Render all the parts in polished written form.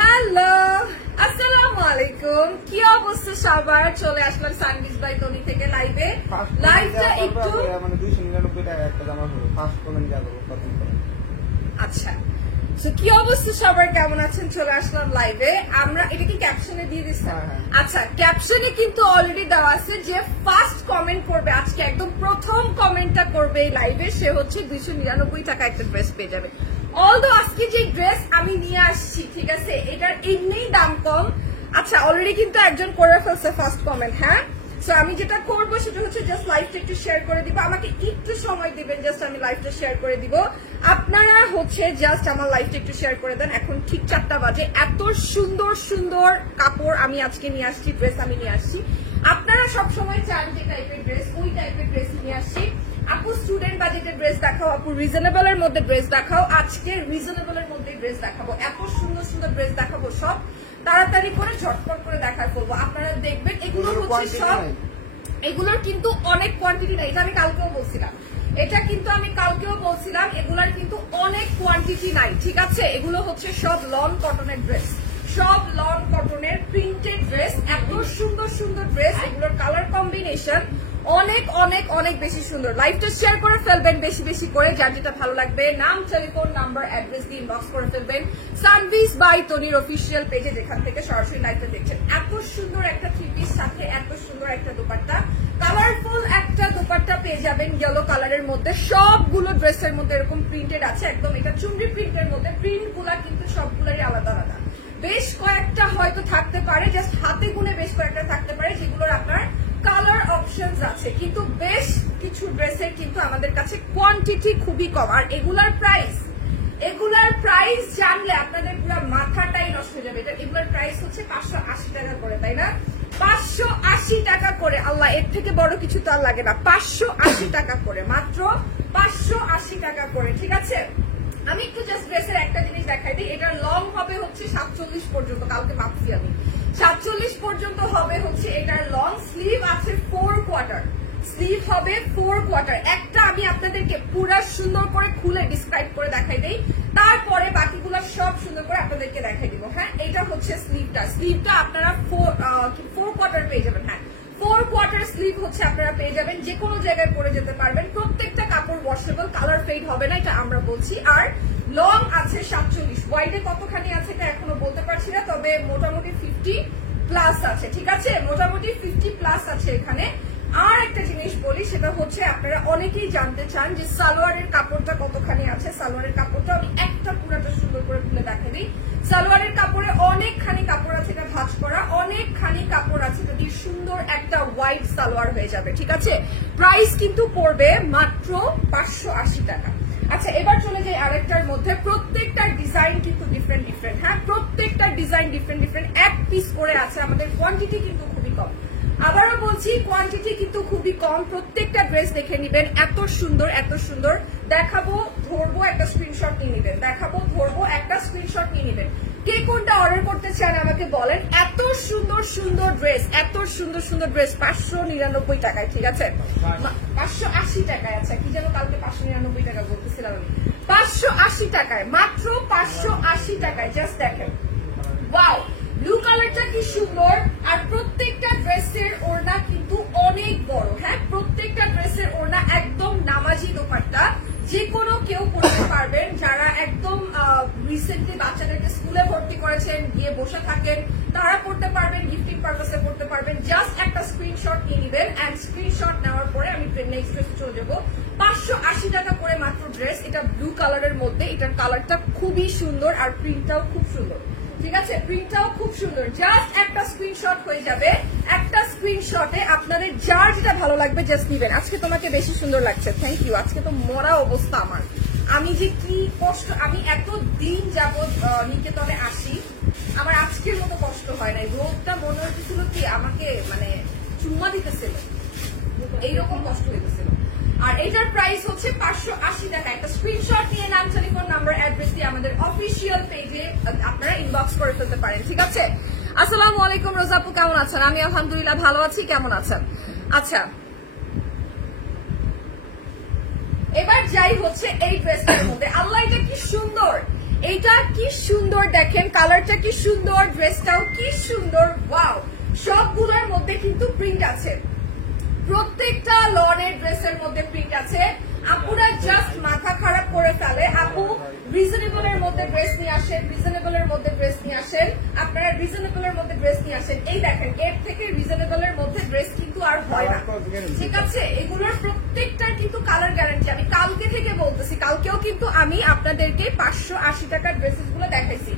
Hello, আসসালামু আলাইকুম। কি অবস্থা সবার? চলে আসলাম সানবিজ বাই তনি থেকে লাইভে। লাইভটা একটু আচ্ছা, কি অবস্থা সবার, কেমন আছেন? চলে আসলাম লাইভে। আমরা এটা কি ক্যাপশনে দিয়ে দিচ্ছি? আচ্ছা, ক্যাপশনে কিন্তু অলরেডি দেওয়া আছে যে ফার্স্ট কমেন্ট করবে আজকে, একদম প্রথম কমেন্টটা করবে এই লাইভে, সে হচ্ছে 299 টাকা একটা ড্রেস পেয়ে যাবে। অলদো আজকে যে ড্রেস আমি নিয়ে আসছি, ঠিক আছে, এটার এমনিই দাম কম। আচ্ছা, অলরেডি কিন্তু একজন করে ফেলছে ফার্স্ট কমেন্ট। হ্যাঁ, সো আমি যেটা করবো সেটা হচ্ছে জাস্ট লাইভটা একটু শেয়ার করে দিব। আমাকে একটু সময় দিবেন, জাস্ট আমি লাইভটা শেয়ার করে দিব। আপনারা হচ্ছে জাস্ট আমার লাইভটা একটু শেয়ার করে দেন। এখন ঠিক 4টা বাজে। এত সুন্দর সুন্দর কাপড় আমি আজকে নিয়ে আসছি, ড্রেস আমি নিয়ে আসছি। আপনারা সবসময় চান যে টাইপের ড্রেস, ওই টাইপের ড্রেস নিয়ে আসছি। আপু স্টুডেন্ট বাজেটের ড্রেস দেখাও, আপু রিজনেবল এর মধ্যে ড্রেস দেখাও। আজকে রিজনেবল এর মধ্যে ড্রেস দেখাবো, এত সুন্দর সুন্দর ড্রেস দেখাবো, সব তাড়াতাড়ি করে ঝটপট করে দেখার করবো। আপনারা দেখবেন এগুলো হচ্ছে সব, এগুলোর কিন্তু অনেক কোয়ান্টিটি নাই। এটা আমি কালকেও বলছিলাম, এগুলোর কিন্তু অনেক কোয়ান্টিটি নাই, ঠিক আছে। এগুলো হচ্ছে সব লন কটনের ড্রেস, সব লন কটনের প্রিন্টেড ড্রেস। এত সুন্দর সুন্দর ড্রেস, এগুলোর কালার কম্বিনেশন অনেক অনেক অনেক বেশি সুন্দর। লাইভটা শেয়ার করে ফেলবেন বেশি বেশি করে, যার যেটা ভালো লাগবে। নাম, টেলিফোন নাম্বার, অ্যাড্রেস দিয়ে ইনবক্স করে ফেলবেন সানবিজ বাই তনির অফিসিয়াল পেজে, যেখান থেকে সরাসরি লাইভটা দেখছেন। এত সুন্দর একটা থ্রি পিস, সাথে এত সুন্দর একটা দোপাট্টা, কালারফুল একটা দোপাট্টা পেয়ে যাবেন ইয়েলো কালারের মধ্যে। সবগুলো ড্রেসের মধ্যে এরকম প্রিন্টেড আছে, একদম এটা চুনরি প্রিন্টের মধ্যে। প্রিন্ট গুলা কিন্তু সবগুলোরই আলাদা আলাদা, বেশ কয়েকটা হয়তো থাকতে পারে, জাস্ট হাতে গুনে বেশ কয়েকটা থাকতে পারে যেগুলোর আপনার কালার অপশনস আছে, কিন্তু বেশ কিছু ড্রেসের কিন্তু আমাদের কাছে কোয়ান্টিটি খুবই কম। আর এগুলার প্রাইস জানলে আপনাদের পুরো মাথাটাই নষ্ট হয়ে যাবে। এগুলার প্রাইস হচ্ছে 580 টাকা করে, তাই না? 580 টাকা করে। আল্লাহ, এর থেকে বড় কিছু তো আর লাগে না। 580 টাকা করে, মাত্র 580 টাকা করে, ঠিক আছে। আমি একটু জাস্ট ড্রেসের একটা জিনিস দেখাই দিই। এটা লং হবে হচ্ছে 47 পর্যন্ত, কালকে মাপছি আমি, 47 পর্যন্ত হবে হচ্ছে এটার লং। স্লিভ আছে 4 কোয়ার্টার, স্লিভ হবে 4 কোয়ার্টার। একটা আমি আপনাদেরকে পুরো সুন্দর করে খুলে ডিসক্রাইব করে দেখাই দেই, তারপরে বাকিগুলো সব সুন্দর করে আপনাদেরকে দেখাই দিব। হ্যাঁ, এটা হচ্ছে স্লিভটা আপনারা 4 কোয়ার্টার পেয়ে যাবেন। হ্যাঁ, 4 কোয়ার্টার স্লিভ হচ্ছে আপনারা পেয়ে যাবেন, যে কোনো জায়গায় পরে যেতে পারবেন। প্রত্যেকটা কাপড় ওয়াশেবল, কালার ফেড হবে না, এটা আমরা বলছি। আর লং আছে 47, ওয়াইডে কতখানি আছে এটা এখনো বলতে পারছি না, তবে মোটামুটি 50 প্লাস আছে, ঠিক আছে, মোটামুটি 50 প্লাস আছে এখানে। আর একটা জিনিস বলি, সেটা হচ্ছে আপনারা অনেকেই জানতে চান যে সালোয়ারের কাপড়টা কতখানি আছে। সালোয়ারের কাপড়টা আমি একটা পুরাটা সুন্দর করে খুলে দেখা দিই। সালোয়ারের কাপড়ে অনেকখানি কাপড় আছে, এটা ভাঁজ করা, অনেকখানি কাপড় আছে, যদি সুন্দর একটা হোয়াইট সালোয়ার হয়ে যাবে, ঠিক আছে। প্রাইস কিন্তু পড়বে মাত্র 580 টাকা। আচ্ছা, এবার চলে যাই আরেকটার মধ্যে। প্রত্যেকটা ডিজাইন কিন্তু ডিফারেন্ট ডিফারেন্ট। হ্যাঁ, প্রত্যেকটা ডিজাইন ডিফারেন্ট ডিফারেন্ট, এক পিস করে আছে। আমাদের কোয়ান্টিটি কিন্তু খুবই কম, আবারও বলছি কোয়ান্টিটি কিন্তু খুবই কম। প্রত্যেকটা ড্রেস দেখে নিবেন, এত সুন্দর এত সুন্দর। দেখাবো, ধরবো, একটা স্ক্রিনশট নিয়ে নিবেন, দেখাবো, ধরবো, একটা স্ক্রিনশট নিয়ে নিবেন। কে কোনটা অর্ডার করতে চান আমাকে বলেন। এত সুন্দর সুন্দর ড্রেস, এত সুন্দর সুন্দর ড্রেস 599 টাকায়, ঠিক আছে, 580 টাকায়। আচ্ছা, কি যেন কালকে 599 টাকা বলতেছিলাম আমি, 580 টাকায়, মাত্র 580 টাকায়। জাস্ট দেখেন, ওয়াও, ব্লু কালারটা কি সুন্দর। আর প্রত্যেকটা ড্রেসের ওড়না কিন্তু অনেক বড়। হ্যাঁ, প্রত্যেকটা ড্রেসের ওড়না একদম নামাজি দোপাট্টা, যে কোনো কেউ পড়তে পারবেন। যারা একদম রিসেন্টলি বাচ্চাদেরকে স্কুলে ভর্তি করেছেন, গিয়ে বসে থাকেন, তারা পড়তে পারবেন, গিফটিং পারপাসে পড়তে পারবেন। জাস্ট একটা স্ক্রিনশট নিয়ে নিবেন, অ্যান্ড স্ক্রিনশট নেওয়ার পরে আমি নেক্সট ড্রেসে চলে যাবো। 580 টাকা করে মাত্র ড্রেস। এটা ব্লু কালারের মধ্যে, এটার কালারটা খুবই সুন্দর, আর প্রিন্টটাও খুব সুন্দর, ঠিক আছে, প্রিন্টটাও খুব সুন্দর। জাস্ট একটা স্ক্রিনশট হয়ে যাবে, একটা স্ক্রিনশটে আপনাদের যার যেটা ভালো লাগবে জাস্ট নিবেন। আজকে তোমাকে বেশি সুন্দর লাগছে, থ্যাংক ইউ। আজকে তো মরা অবস্থা আমার, আমি যে কি কষ্ট, আমি এত দিন যাবৎ নিকেতনে আসি, আমার আজকের মতো কষ্ট হয় নাই। রোদটা মনে হইতেছিল কি আমাকে মানে চুম্মা দিতেছিল, এইরকম কষ্ট হইতেছিল। আর এটার প্রাইস হচ্ছে 580 টাকা। একটা স্ক্রিনশট নিয়ে নাম, টেলিফোন নাম্বার, অ্যাড্রেস দিয়ে আমাদের অফিসিয়াল পেজে আপনারা ইনবক্স করে ফেলতে পারেন, ঠিক আছে। আসসালামু আলাইকুম রোজা আপু, কেমন আছেন? আমি আলহামদুলিল্লাহ ভালো আছি, কেমন আছেন? আচ্ছা, এবার যাই হচ্ছে এই ড্রেসটার মধ্যে, আল্লাহ এটা কি সুন্দর, এটা কি সুন্দর দেখেন, কালারটা কি সুন্দর, ড্রেসটাও কি সুন্দর, ওয়াও। সবগুলোর মধ্যে কিন্তু প্রিন্ট আছে, প্রত্যেকটা লনের ড্রেসের মধ্যে প্রিন্ট আছে। আপুরা জাস্ট মাথা খারাপ করে ফেলে, আপু রিজনেবল এর মধ্যে ড্রেস নিয়ে আসেন, রিজনেবল এর মধ্যে ড্রেস নিয়ে আসেন, আপনারা রিজনেবল এর মধ্যে ড্রেস নিয়ে আসেন। এই দেখেন, এর থেকে রিজনেবল এর মধ্যে ড্রেস কিন্তু আর হয় না, ঠিক আছে। এগুলোর প্রত্যেকটার কিন্তু কালার গ্যারান্টি। আমি কালকে থেকে বলতেছি, কালকেও কিন্তু আমি আপনাদেরকে 580 টাকার ড্রেসেস গুলো দেখাইছি।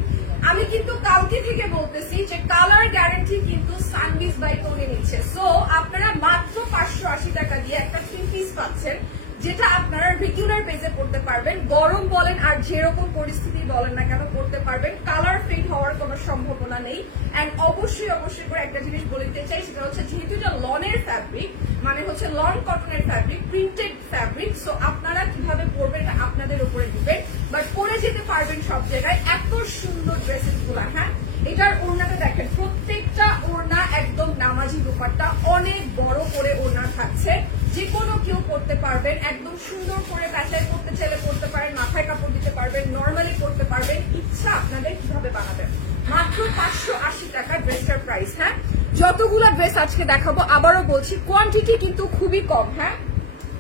আমি কিন্তু কালকে থেকে বলতেছি যে কালার গ্যারান্টি কিন্তু সানবিজ বাই টনি নিচ্ছে। সো আপনারা মাত্র 580 টাকা দিয়ে একটা 3 পিস পাচ্ছেন, যেটা আপনারা রেগুলার বেজে পড়তে পারবেন, গরম বলেন আর যেরকম পরিস্থিতি বলেন না কেন পড়তে পারবেন। কালার ফেড হওয়ার কোনো সম্ভাবনা নেই। এন্ড অবশ্যই অবশ্যই করে একটা জিনিস বলে দিতে চাই, সেটা হচ্ছে যেহেতু এটা লনের ফ্যাব্রিক, মানে হচ্ছে লন কটনের ফ্যাব্রিক, প্রিন্টেড ফ্যাব্রিক, সো আপনারা কিভাবে পরবেন এটা আপনাদের উপরে দিবেন, বাট পরে যেতে পারবেন সব জায়গায়। এত সুন্দর ড্রেসেস গুলা, হ্যাঁ। এটার ওড়নাটা দেখেন, প্রত্যেকটা ওড়না একদম নামাজি দোপাট্টা, অনেক বড় করে ওড়না থাকছে, যে কোনো কেউ পড়তে পারবেন, একদম সুন্দর করে প্যাচায় পড়তে চাইলে পড়তে পারেন, মাথায় কাপড় দিতে পারবেন, নর্মালি পড়তে পারবেন, ইচ্ছা আপনাদের কিভাবে বানাবেন। মাত্র 580 টাকা ড্রেসটার প্রাইস, হ্যাঁ। যতগুলো ড্রেস আজকে দেখাবো, আবারও বলছি কোয়ান্টিটি কিন্তু খুবই কম, হ্যাঁ,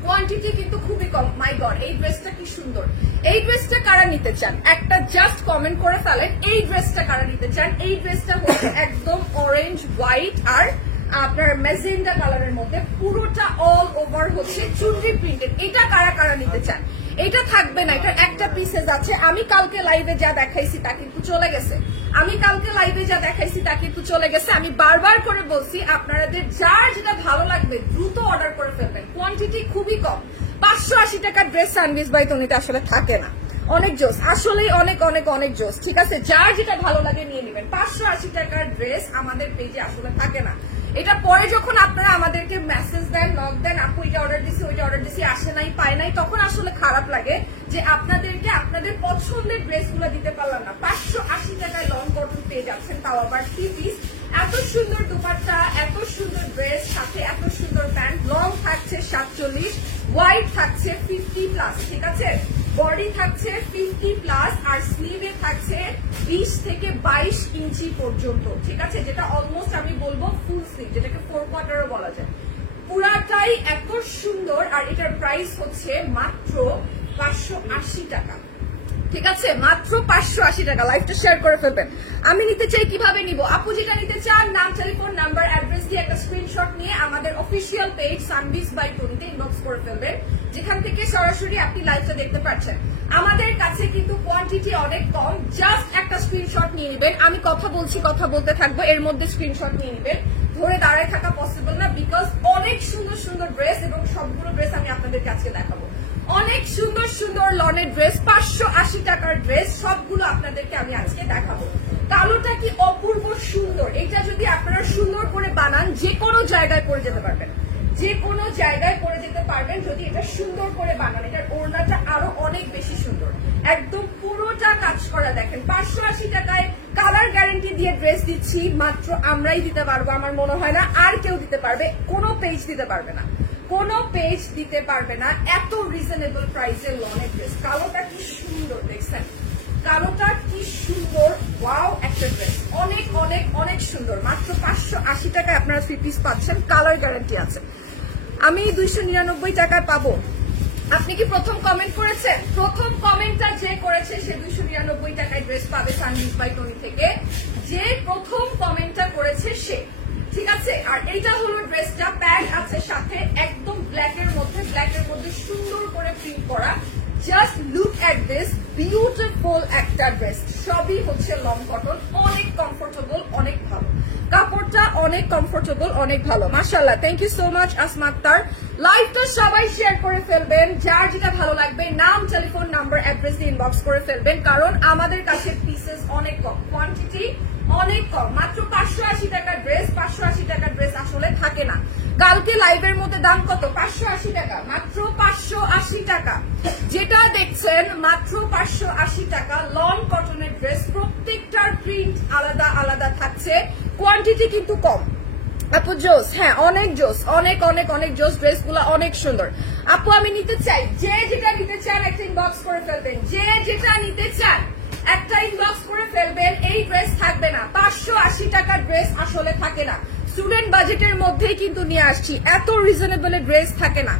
কোয়ান্টিটি কিন্তু খুবই কম। মাই গড, এই ড্রেসটা কি সুন্দর। এই ড্রেসটা কারা নিতে চান একটা জাস্ট কমেন্ট করে ফেলেন, এই ড্রেসটা কারা নিতে চান। এই ড্রেসটা হচ্ছে একদম অরেঞ্জ, হোয়াইট আর আপনার ম্যাজেন্ডা কালারের মধ্যে, পুরোটা অল ওভার হচ্ছে চুনরি প্রিন্টেড। এটা কারা কারা নিতে চান। এটা থাকবে না, এটা একটা পিসেস আছে। আমি কালকে লাইভে যা দেখাইছি তা কিন্তু চলে গেছে, আমি কালকে লাইভে যা দেখাইছি তা কিন্তু চলে গেছে। আমি বারবার করে বলছি, আপনাদের যার যেটা ভালো লাগবে দ্রুত অর্ডার করে ফেলবেন, কোয়ান্টিটি খুবই কম। 580 টাকার ড্রেস সানবিজ বাই টনিতে আসলে থাকে না। অনেক জোস, আসলেই অনেক অনেক অনেক জোস, ঠিক আছে। যার যেটা ভালো লাগে নিয়ে নেবেন। 580 টাকার ড্রেস আমাদের পেজে আসলে থাকে না। এটা পরে যখন আপনারা আমাদেরকে মেসেজ দেন, নক দেন, আপু এটা অর্ডার দিছি, ওইটা অর্ডার দিছি, আসে নাই, পায় নাই, তখন আসলে খারাপ লাগে যে আপনাদেরকে আপনাদের পছন্দের ড্রেসগুলো দিতে পারলাম না। 580 টাকায় লং কটন পেয়ে যাচ্ছেন, তাও আবার 3 পিস। এত সুন্দর দুপাট্টা, এত সুন্দর ড্রেস, সাথে এত সুন্দর প্যান্ট। লং থাকছে 47, ওয়াইড থাকছে 50+, ঠিক আছে। বডি থাকছে 50+, আর স্লিভে থাকছে 20 থেকে 22 ইঞ্চি পর্যন্ত, ঠিক আছে, যেটা অলমোস্ট আমি বলবো ফুল স্লিভ, যেটাকে 4 কোয়ার্টারও বলা যায়। পুরাটাই এত সুন্দর, আর এটার প্রাইস হচ্ছে মাত্র 580 টাকা, ঠিক আছে, মাত্র 580 টাকা। লাইভটা শেয়ার করে ফেলবেন। আমি নিতে চাই, কিভাবে নিব। আপু যেটা নিতে চান, নাম, টেলিফোন নাম্বার, অ্যাড্রেস দিয়ে একটা স্ক্রিনশট নিয়ে আমাদের অফিসিয়াল পেজ সানবিজ বাই টনিতে ইনবক্স করে ফেলবেন, যেখান থেকে সরাসরি আপনি লাইভটা দেখতে পাচ্ছেন। আমাদের কাছে কিন্তু কোয়ান্টিটি অনেক কম, জাস্ট একটা স্ক্রিনশট নিয়ে নেবেন। আমি কথা বলছি, কথা বলতে থাকবো, এর মধ্যে স্ক্রিনশট নিয়ে নেবেন। ধরে দাঁড়ায় থাকা পসিবল না, বিকজ অনেক সুন্দর সুন্দর ড্রেস, এবং সবগুলো ড্রেস আমি আপনাদেরকে আজকে দেখাবো। অনেক সুন্দর সুন্দর লনের ড্রেস, 580 টাকার ড্রেস, সবগুলো আপনাদেরকে আমি আজকে দেখাবো। কালোটা কি অপূর্ব সুন্দর। এটা যদি আপনারা সুন্দর করে বানান, যে কোনো জায়গায় পরে যেতে পারবেন, যে কোনো জায়গায় পরে যেতে পারবেন যদি এটা সুন্দর করে বানান। এটার ওড়নাটা আরো অনেক বেশি সুন্দর, একদম পুরোটা কাজ করা। দেখেন 580 টাকায় কালার গ্যারান্টি দিয়ে ড্রেস দিচ্ছি, মাত্র আমরাই দিতে পারবো। আমার মনে হয় না আর কেউ দিতে পারবে, কোনো পেজ দিতে পারবে না, কোনো পেজ দিতে পারবে না এত রিজনেবল প্রাইসে লনের ড্রেস। কালোটা কি সুন্দর দেখছেন, কালোটা কি সুন্দর, ওয়াও একটা ড্রেস, অনেক অনেক অনেক সুন্দর। মাত্র 580 টাকায় আপনারা 3 পিস পাচ্ছেন, কালার গ্যারান্টি আছে। আমি 299 টাকায় পাবো। আপনি কি প্রথম কমেন্ট করেছেন? প্রথম কমেন্টটা যে করেছে সে 299 টাকায় ড্রেস পাবে সানবিজ বাই টনি থেকে। যে প্রথম কমেন্টটা করেছে সে, ঠিক আছে। আর এইটা হলো ড্রেসটা, প্যান্ট আছে সাথে, একদম ব্ল্যাকের মধ্যে সুন্দর করে প্রিন্ট করা। Just look at this beautiful একটা ড্রেস, সবই হচ্ছে লং কটন, অনেক কমফোর্টেবল, অনেক ভালো কাপড়টা, অনেক কমফোর্টেবল, অনেক ভালো। মাশাআল্লাহ, thank you so much Asma Akter. লাইভটা সবাই শেয়ার করে ফেলবেন, যার যেটা ভালো লাগবে নাম, টেলিফোন নাম্বার, অ্যাড্রেস দিয়ে ইনবক্স করে ফেলবেন, কারণ আমাদের কাছে পিসেস অনেক কম, কোয়ান্টিটি অনেক কম। মাত্র 580 টাকার ড্রেস, 580 টাকার ড্রেস আসলে থাকে না। কালকে লাইভের মধ্যে দাম কত? 580 টাকা, মাত্র 580 টাকা। যেটা দেখছেন মাত্র 580 টাকা, লং কটনের ড্রেস, প্রত্যেকটার প্রিন্ট আলাদা আলাদা থাকছে, কোয়ান্টিটি কিন্তু কম। আপু জোস, হ্যাঁ অনেক জোস, অনেক অনেক অনেক জোস, ড্রেসগুলো অনেক সুন্দর। আপু আমি নিতে চাই, যে যেটা নিতে চান একটা ইনবক্স করে ফেলবেন, যে যেটা নিতে চান একটা ইনবক্স করে ফেলবেন। এই ড্রেস থাকবে না, 580 টাকার ড্রেস আসলে থাকে না, স্টুডেন্ট বাজেটের মধ্যেই কিন্তু নিয়ে আসছি, এত রিজনেবল ড্রেস থাকে না।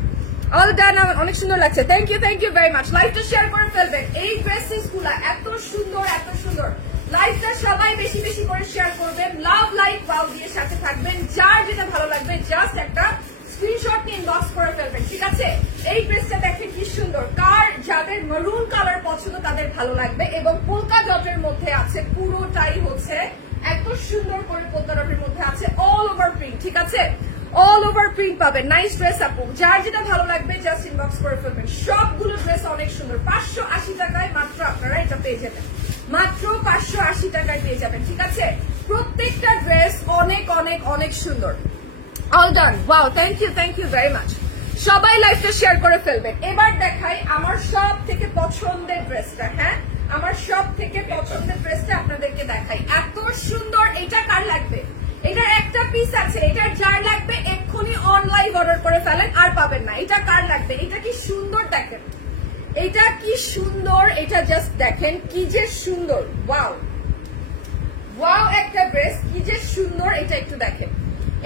অল ডান, আমার অনেক সুন্দর লাগছে, থ্যাংক ইউ ভেরি মাচ। লাইভটা শেয়ার করে ফেলবেন, এই ড্রেসেস গুলা এত সুন্দর এত সুন্দর। লাইভটা সবাই বেশি বেশি করে শেয়ার করবেন, লাভ লাইক ওয়াও দিয়ে সাথে থাকবেন। যার যেটা ভালো লাগবে জাস্ট একটা স্ক্রিনশট নিয়ে ইনবক্স করে ফেলবেন, ঠিক আছে? এই ড্রেসটা দেখেন কি সুন্দর, কার যাদের মেরুন কালার পছন্দ তাদের ভালো লাগবে, এবং পোলকা ডটের মধ্যে আছে, পুরোটাই হচ্ছে এত সুন্দর করে পোলকা ডটের মধ্যে আছে, অল ওভার প্রিন্ট, ঠিক আছে? অল ওভার প্রিন্ট পাবেন। নাইস ড্রেস আপু, যার যেটা ভালো লাগবে জাস্ট ইনবক্স করে ফেলবেন। সবগুলো ড্রেস অনেক সুন্দর, 580 টাকায় মাত্র আপনারা এটা পেয়ে যাবেন, মাত্র 580 টাকায় পেয়ে যাবেন, ঠিক আছে? প্রত্যেকটা ড্রেস অনেক অনেক অনেক সুন্দর। All done, wow, thank you very much. সবাই লাইভটা শেয়ার করে ফেলবেন। এবার দেখাই আমার সব থেকে পছন্দের ড্রেসটা। হ্যাঁ, আমার সব থেকে পছন্দের ড্রেসটা আপনাদেরকে দেখাই, এত সুন্দর। এটা কার লাগবে? এটার একটা পিস আছে, এটার যার লাগবে এক্ষুনি অনলাইন অর্ডার করে ফেলেন, আর পাবেন না। এটা কার লাগবে? এটা কি সুন্দর দেখেন, এটা কি সুন্দর, এটা জাস্ট দেখেন কি যে সুন্দর। ওয়াও ওয়াও, একটা ড্রেস কি যে সুন্দর, এটা একটু দেখেন।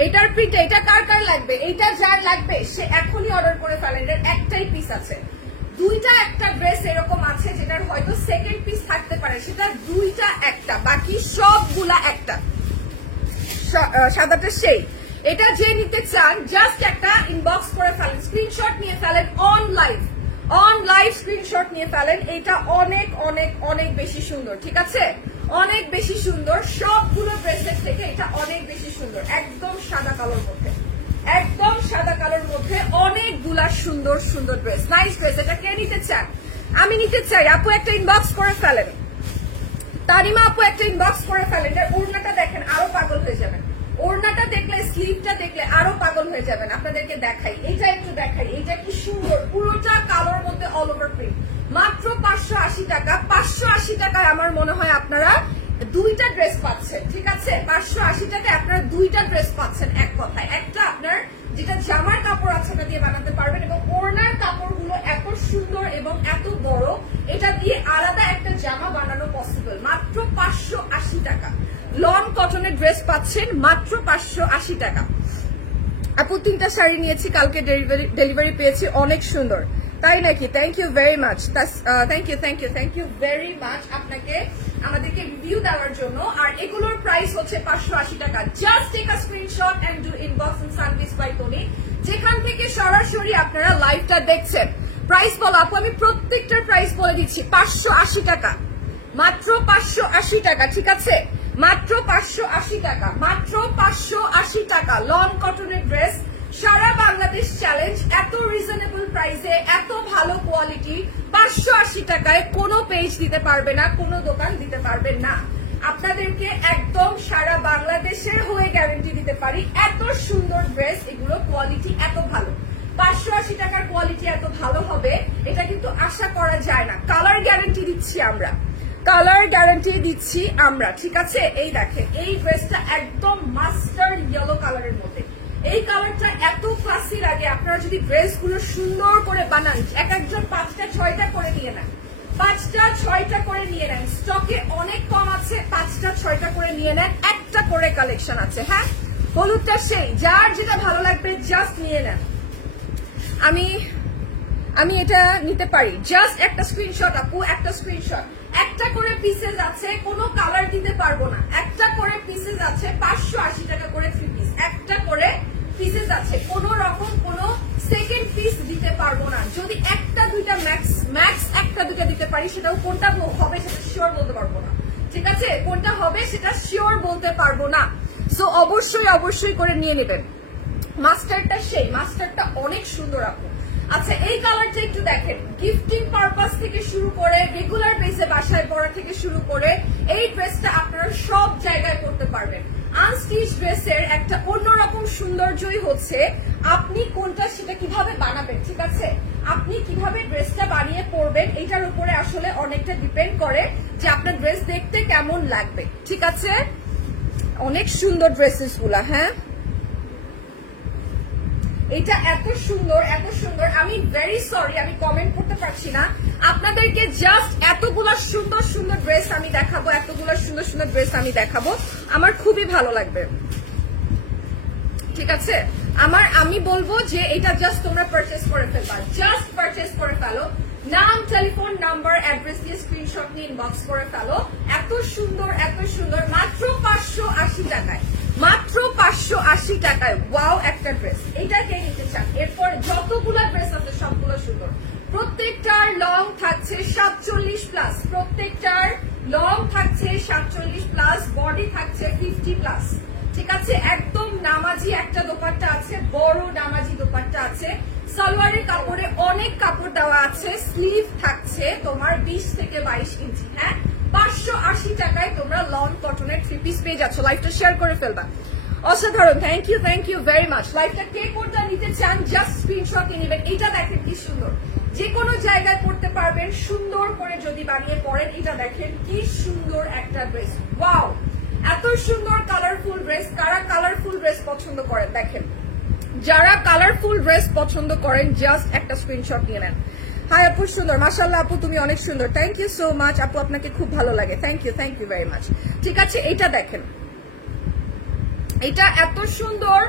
এটার প্রিন্ট, এটা কার কার লাগবে? এটা যার লাগবে সে এখনই অর্ডার করে ফেলেন, এটার একটাই পিস আছে। দুইটা একটা ড্রেস এরকম আছে যেটার হয়তো সেকেন্ড পিস থাকতে পারে, সেটা দুইটা একটা, বাকি সবগুলা একটা। সাদাটা সেই, এটা যে নিতে চান জাস্ট একটা ইনবক্স করে ফেলেন, স্ক্রিনশট নিয়ে ফেলেন, অন লাইভ স্ক্রিনশট নিয়ে ফেলেন। এটা অনেক অনেক অনেক বেশি সুন্দর, ঠিক আছে? অনেক বেশি সুন্দর, সবগুলো ড্রেসের থেকে এটা অনেক বেশি সুন্দর। একদম সাদা কালোর মধ্যে, একদম সাদা কালোর মধ্যে অনেকগুলা সুন্দর সুন্দর ড্রেস। নাইস ড্রেস, এটা কে নিতে চান? আমি নিতে চাই, আপু একটা ইনবক্স করে ফেলেন। তারিমা আপু একটা ইনবক্স করে ফেলেন। এটার ওড়নাটা দেখেন, আরো পাগল হয়ে যাবেন। ওড়নাটা দেখলে, স্লিভটা দেখলে আরো পাগল হয়ে যাবেন। আপনাদেরকে দেখাই, এটা একটু দেখাই, এটা কি সুন্দর, পুরোটা কালোর মধ্যে অল ওভার প্রিন্ট, মাত্র 580 টাকা। 580 টাকায় আমার মনে হয় আপনারা দুইটা ড্রেস পাচ্ছেন, ঠিক আছে? 580 টাকায় আপনারা দুইটা ড্রেস পাচ্ছেন। এক কথায়, একটা আপনার যেটা জামার কাপড় আছে ওটা দিয়ে বানাতে পারবেন, এবং ওড়নার কাপড়গুলো এত সুন্দর এবং এত বড়, এটা দিয়ে আলাদা একটা জামা বানানো পসিবল। মাত্র 580 টাকা লং কটনের ড্রেস পাচ্ছেন, মাত্র 580 টাকা। আপু 3টা শাড়ি নিয়েছি, কালকে ডেলিভারি পেয়েছি, অনেক সুন্দর। তাই নাকি? Thank you very much, thank you very much আপনাকে আমাদেরকে রিভিউ দেওয়ার জন্য। আর এগুলোর প্রাইস হচ্ছে 580 টাকা। Just take a screenshot and do inbox in Sanvees by Tony, যেখান থেকে সরাসরি আপনারা লাইভটা দেখছেন। প্রাইস বলো আপু, আমি প্রত্যেকটার প্রাইস বলে দিচ্ছি। 580 টাকা, মাত্র 580 টাকা, ঠিক আছে? মাত্র 580 টাকা, মাত্র 580 টাকা। লং কটনের ড্রেস, সারা বাংলাদেশ চ্যালেঞ্জ, এত রিজনেবল প্রাইসে, এত ভালো কোয়ালিটি, 580 টাকায় কোনো পেজ দিতে পারবে না, কোনো দোকান দিতে পারবে না। আপনাদেরকে একদম সারা বাংলাদেশের হয়ে গ্যারান্টি দিতে পারি, এত সুন্দর ড্রেস, এগুলো কোয়ালিটি এত ভালো। 580 টাকার কোয়ালিটি এত ভালো হবে এটা কিন্তু আশা করা যায় না। কালার গ্যারান্টি দিচ্ছি আমরা, কালার গ্যারান্টি দিচ্ছি আমরা, ঠিক আছে? এই দেখেন, এই ড্রেসটা একদম মাস্টার ইয়েলো কালারের মধ্যে। এই কালারটা এত ক্লাসি লাগে। আপনারা যদি ড্রেসগুলো সুন্দর করে বানান, এক একজন 5টা 6টা করে নিয়ে নেন, 5টা 6টা করে নিয়ে নেন। স্টকে অনেক কম আছে, 5টা 6টা করে নিয়ে নেন, একটা করে কালেকশন আছে। হ্যাঁ, হলুদটা সেই, যার যেটা ভালো লাগবে জাস্ট নিয়ে নেন। আমি এটা নিতে পারি, জাস্ট একটা স্ক্রিনশট আপু, একটা স্ক্রিনশট। একটা করে পিসেস আছে, কোনো কালার দিতে পারবো না। একটা করে পিসেস আছে, 580 টাকা করে 3 পিস, একটা করে পিসেস আছে, কোনো রকম কোনো সেকেন্ড পিস দিতে পারবো না। যদি একটা দুইটা ম্যাক্স একটা দুইটা দিতে পারি, সেটাও কোনটা হবে সেটা শিওর বলতে পারবো না, ঠিক আছে? কোনটা হবে সেটা শিওর বলতে পারবো না। সো অবশ্যই করে নিয়ে নেবেন। মাস্টারটা সেই, মাস্টারটা অনেক সুন্দর আপু। আচ্ছা, এই কালারটা একটু দেখেন, গিফটিং পারপাস থেকে শুরু করে রেগুলার বেসে বাসায় পরা থেকে শুরু করে এই ড্রেসটা আপনারা সব জায়গায় পরতে পারবেন। আনস্টিচ ড্রেসের একটা অন্যরকম সৌন্দর্যই হচ্ছে আপনি কোনটা সেটা কিভাবে বানাবেন, ঠিক আছে? আপনি কিভাবে ড্রেসটা বানিয়ে পরবেন, এটার উপরে আসলে অনেকটা ডিপেন্ড করে যে আপনার ড্রেস দেখতে কেমন লাগবে, ঠিক আছে? অনেক সুন্দর ড্রেসেস গুলা। হ্যাঁ, এটা এত সুন্দর এত সুন্দর। আমি ভেরি সরি আমি কমেন্ট করতে পারছি না। আপনাদেরকে জাস্ট এতগুলো সুন্দর সুন্দর ড্রেস আমি দেখাবো, এতগুলো সুন্দর সুন্দর ড্রেস আমি দেখাবো, আমার খুবই ভালো লাগবে। ঠিক আছে, আমি বলবো যে এটা জাস্ট তোমরা পারচেস করে ফেলবা, জাস্ট পারচেস করে ফেলো। নাম, টেলিফোন নাম্বার, অ্যাড্রেস দিয়ে স্ক্রিনশট নিয়ে ইনবক্স করে ফেলো। এত সুন্দর এত সুন্দর, মাত্র 580 টাকায়, মাত্র 580 টাকায়। ওয়াও একটা ড্রেস, এটা কে নিতে চান? এরপর যতগুলো ড্রেস আছে সবগুলো সুন্দর। প্রত্যেকটার লং থাকছে 47 প্লাস, প্রত্যেকটার লং থাকছে 47 প্লাস, বডি থাকছে 50 প্লাস। ঠিক আছে, একদম নামাজি একটা দোপাট্টা আছে, বড় নামাজি দোপাট্টা আছে। সালোয়ারের কাপড়ে অনেক কাপড় দেওয়া আছে, স্লিভ থাকছে তোমার 20 থেকে 22 ইঞ্চি। হ্যাঁ, 580 টাকায় তোমরা লং কটনের 3 পিস পেয়ে যাচ্ছ। লাইভটা শেয়ার করে ফেলবা। অসাধারণ, থ্যাংক ইউ ভেরি মাচ। লাইভটা কে কোনটা নিতে চান জাস্ট স্ক্রিনশট নিয়ে নেবেন। এটা দেখেন কি সুন্দর, যে কোনো জায়গায় পড়তে পারবেন, সুন্দর করে যদি বানিয়ে পড়েন। এটা দেখেন কি সুন্দর একটা ড্রেস, ওয়াও এত সুন্দর কালারফুল ড্রেস। কারা কালারফুল ড্রেস পছন্দ করেন দেখেন, যারা কালারফুল ড্রেস পছন্দ করেন জাস্ট একটা স্ক্রিনশট নিয়ে নেন। হাই আপু সুন্দর, মাশাআল্লাহ আপু তুমি অনেক সুন্দর, থ্যাংক ইউ সো মাচ আপু, আপনাকে খুব ভালো লাগে, থ্যাংক ইউ ভেরি মাচ। ঠিক আছে, এটা দেখেন, এটা এত সুন্দর,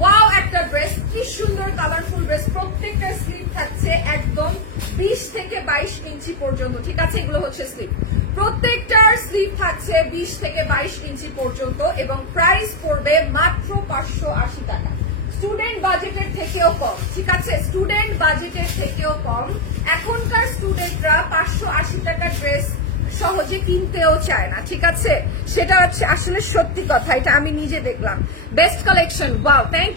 ওয়াও একটা ড্রেস, কি সুন্দর কালারফুল ড্রেস। প্রত্যেকটা স্লিভ থাকছে একদম 20 থেকে 22 ইঞ্চি পর্যন্ত। ঠিক আছে, এগুলো হচ্ছে স্লিভ, প্রত্যেকটার স্লিভ থাকছে 20 থেকে 22 ইঞ্চি পর্যন্ত এবং প্রাইস পড়বে মাত্র 580 টাকা। স্টুডেন্ট বাজেটের থেকেও কম। ঠিক আছে, স্টুডেন্ট বাজেটের থেকেও কম। এখনকার স্টুডেন্টরা 580 টাকার ড্রেস সহজে কিনতেও চায় না। ঠিক আছে, সেটা হচ্ছে আসলে সত্যি কথা, এটা আমি নিজে দেখলাম। Best collection, wow, thank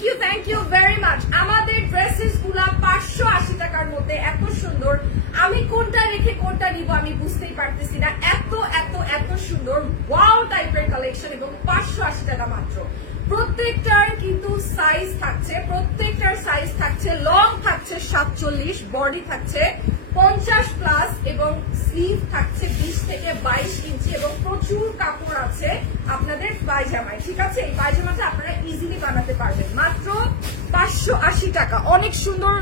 you very much. আমাদের ড্রেসেস গুলা 580 টাকার মধ্যে এত সুন্দর, আমি কোনটা রেখে কোনটা নিব আমি বুঝতেই পারতেছি না। এত এত এত সুন্দর ওয়াও টাইপের কালেকশন এবং 580 টাকা মাত্র। প্রত্যেকটার কিন্তু সাইজ থাকছে, প্রত্যেকটার সাইজ থাকছে, লং থাকছে 47, বডি থাকছে 50 প্লাস এবং স্লিভ থাকছে 20 থেকে 22 ইঞ্চি এবং প্রচুর কাপড় আছে আপনাদের পায়জামায়। ঠিক আছে, এই পায়জামাটা আপনারা ইজিলি বানাতে পারবেন মাত্র 580 টাকা। অনেক সুন্দর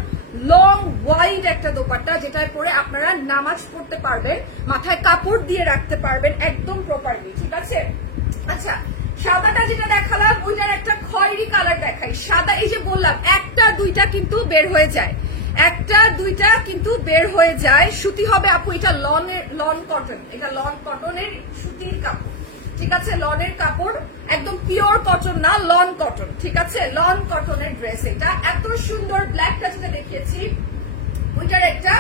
লং ওয়াইড একটা দোপাট্টা, যেটার পরে আপনারা নামাজ পড়তে পারবেন, মাথায় কাপড় দিয়ে রাখতে পারবেন একদম প্রপারলি। ঠিক আছে, আচ্ছা সাদাটা যেটা দেখালাম ওইটার একটা খয়েরি কালার দেখাই। সাদা এই যে বললাম একটা দুইটা কিন্তু বের হয়ে যায়, একটা দুইটা কিন্তু বের হয়ে যায়। সুতি হবে আপু, এটা লন কটন, এটা লন কটনের সুতির কাপড়। ঠিক আছে, লনের কাপড়, একদম পিওর কটন না, লন কটন। ঠিক আছে, লন কটনের ড্রেস এটা এত সুন্দর। ব্ল্যাকটা যেটা দেখিয়েছি ওইটার একটা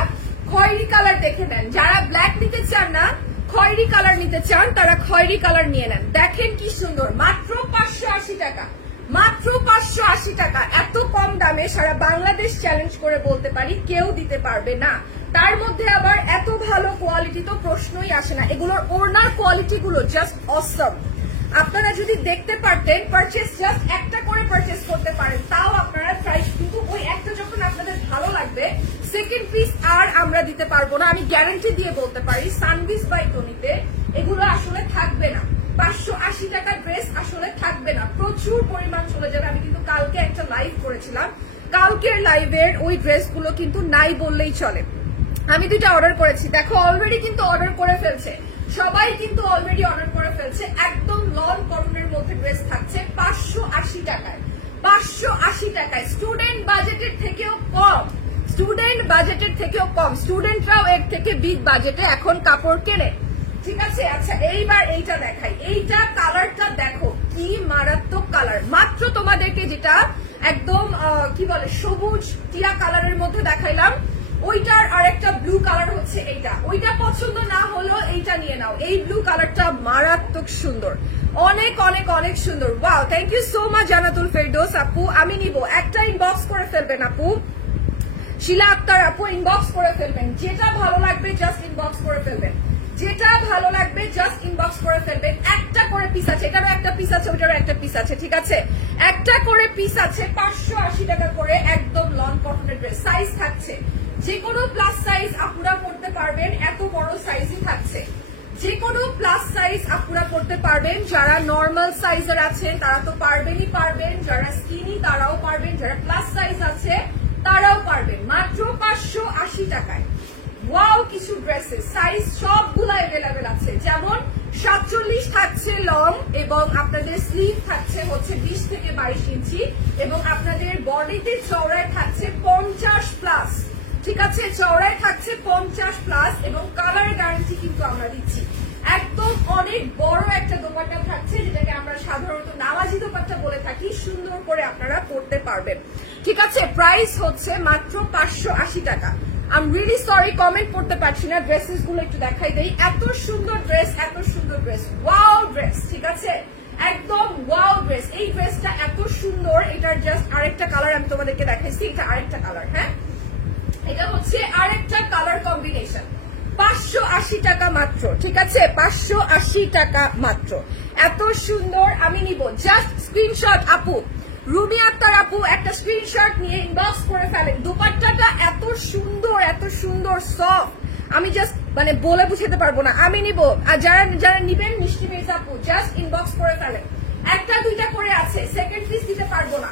খয়েরি কালার দেখে নেন। যারা ব্ল্যাক নিতে চান না, খয়েরি কালার নিতে চান, তারা খয়েরি কালার নিয়ে নেন। দেখেন কি সুন্দর, মাত্র 580 টাকা, মাত্র 580 টাকা। এত কম দামে সারা বাংলাদেশ চ্যালেঞ্জ করে বলতে পারি কেউ দিতে পারবে না। তার মধ্যে আবার এত ভালো কোয়ালিটি তো প্রশ্নই আসে না। এগুলোর ওড়নার কোয়ালিটি গুলো জাস্ট অসম। আপনারা যদি দেখতে পারতেন, পারচেস জাস্ট একটা করে পারচেস করতে পারেন, তাও আপনারা প্রাইস কিন্তু ওই একটা যখন আপনাদের ভালো লাগবে সেকেন্ড পিস আর আমরা দিতে পারবো না। আমি গ্যারান্টি দিয়ে বলতে পারি সানবিস বাই টনিতে এগুলো আসলে থাকবে না। 580 টাকার ড্রেস আসলে থাকবে না, প্রচুর পরিমাণ চলে যাবে। আমি কিন্তু কালকে একটা লাইভ করেছিলাম, কালকের লাইভের ওই ড্রেসগুলো কিন্তু নাই বললেই চলে। আমি দুইটা অর্ডার করেছি, দেখো অলরেডি কিন্তু অর্ডার করে ফেলছে সবাই, কিন্তু অলরেডি অর্ডার করে ফেলছে। একদম লন কটনের মধ্যে ড্রেস থাকছে 580 টাকায়, 580 টাকায়। স্টুডেন্ট বাজেটের থেকেও কম, স্টুডেন্ট বাজেটের থেকেও কম। স্টুডেন্টরাও এর থেকে বিগ বাজেটে এখন কাপড় কেনে। ঠিক আছে, আচ্ছা এইবার এইটা দেখাই। এইটা কালারটা দেখো কি মারাত্মক কালার। মাত্র তোমাদেরকে যেটা একদম কি বলে সবুজ টিয়া কালারের মধ্যে দেখাইলাম, ওইটার আর একটা ব্লু কালার হচ্ছে এইটা। ওইটা পছন্দ না হলেও এইটা নিয়ে নাও, এই ব্লু কালারটা মারাত্মক সুন্দর, অনেক অনেক অনেক সুন্দর। Wow, thank you so much Jannatul Ferdous আপু। আমি নিব, একটা ইনবক্স করে ফেলবেন আপু। শিলা আক্তার আপু ইনবক্স করে ফেলবেন, যেটা ভালো লাগবে জাস্ট ইনবক্স করে ফেলবেন, যেটা ভালো লাগবে জাস্ট ইনবক্স করে ফেলবেন। একটা করে পিস আছে, এটারও একটা পিস আছে, ওইটারও একটা পিস আছে। ঠিক আছে, একটা করে পিস আছে, 580 টাকা করে, একদম লন কটনের ড্রেস। সাইজ থাকছে যে কোনো প্লাস সাইজ আপনারা করতে পারবেন, এত বড় সাইজই থাকছে। যে কোনো প্লাস সাইজ আপুরা পড়তে পারবেন, যারা নর্মাল সাইজের আছেন তারা তো পারবেনই পারবেন, যারা স্কিনি তারাও পারবেন, যারা প্লাস সাইজ আছে তারাও পারবেন, মাত্র 580 টাকায়। ওয়াও কিছু ড্রেসেস, সাইজ সবগুলো অ্যাভেলেবেল আছে, যেমন 47 থাকছে লং এবং আপনাদের স্লিভ থাকছে হচ্ছে 20 থেকে 22 ইঞ্চি এবং আপনাদের বডিতে চওড়ায় থাকছে 50 প্লাস, ঠিক আছে, চওড়ায় থাকছে 50 প্লাস এবং কালার গ্যারান্টি কিন্তু আমরা দিচ্ছি। একদম অনেক বড় একটা দোপাট্টা থাকছে, যেটাকে আমরা সাধারণত নামাজি দোপাট্টা বলে থাকি, সুন্দর করে আপনারা পরতে পারবেন, ঠিক আছে। প্রাইস হচ্ছে মাত্র 580 টাকা। I am really sorry comment করতে পারছি না, ড্রেসেস গুলো একটু দেখাই দেই। এত সুন্দর ড্রেস, এত সুন্দর ড্রেস, ওয়াও ড্রেস, ঠিক আছে, একদম ওয়াও ড্রেস। এই ড্রেসটা এত সুন্দর, এটার জাস্ট আরেকটা কালার আমি তোমাদেরকে দেখাইছি, এটা আরেকটা কালার, হ্যাঁ এটা হচ্ছে আরেকটা কালার কম্বিনেশন। 580 টাকা মাত্র, ঠিক আছে, 580 টাকা মাত্র। এত সুন্দর, আমি নিব জাস্ট স্ক্রিনশট। আপু রুবি আক্তার আপু একটা স্ক্রিনশট নিয়ে ইনবক্স করে ফেলেন। দোপাট্টাটা এত সুন্দর, এত সুন্দর সফট, আমি জাস্ট মানে বলে বুঝাতে পারবো না, আমি নিব। আর যারা যারা নিবেন মিষ্টি মেজ আপু জাস্ট ইনবক্স করে ফেলেন। একটা দুইটা করে আছে, সেকেন্ড পিস দিতে পারবো না,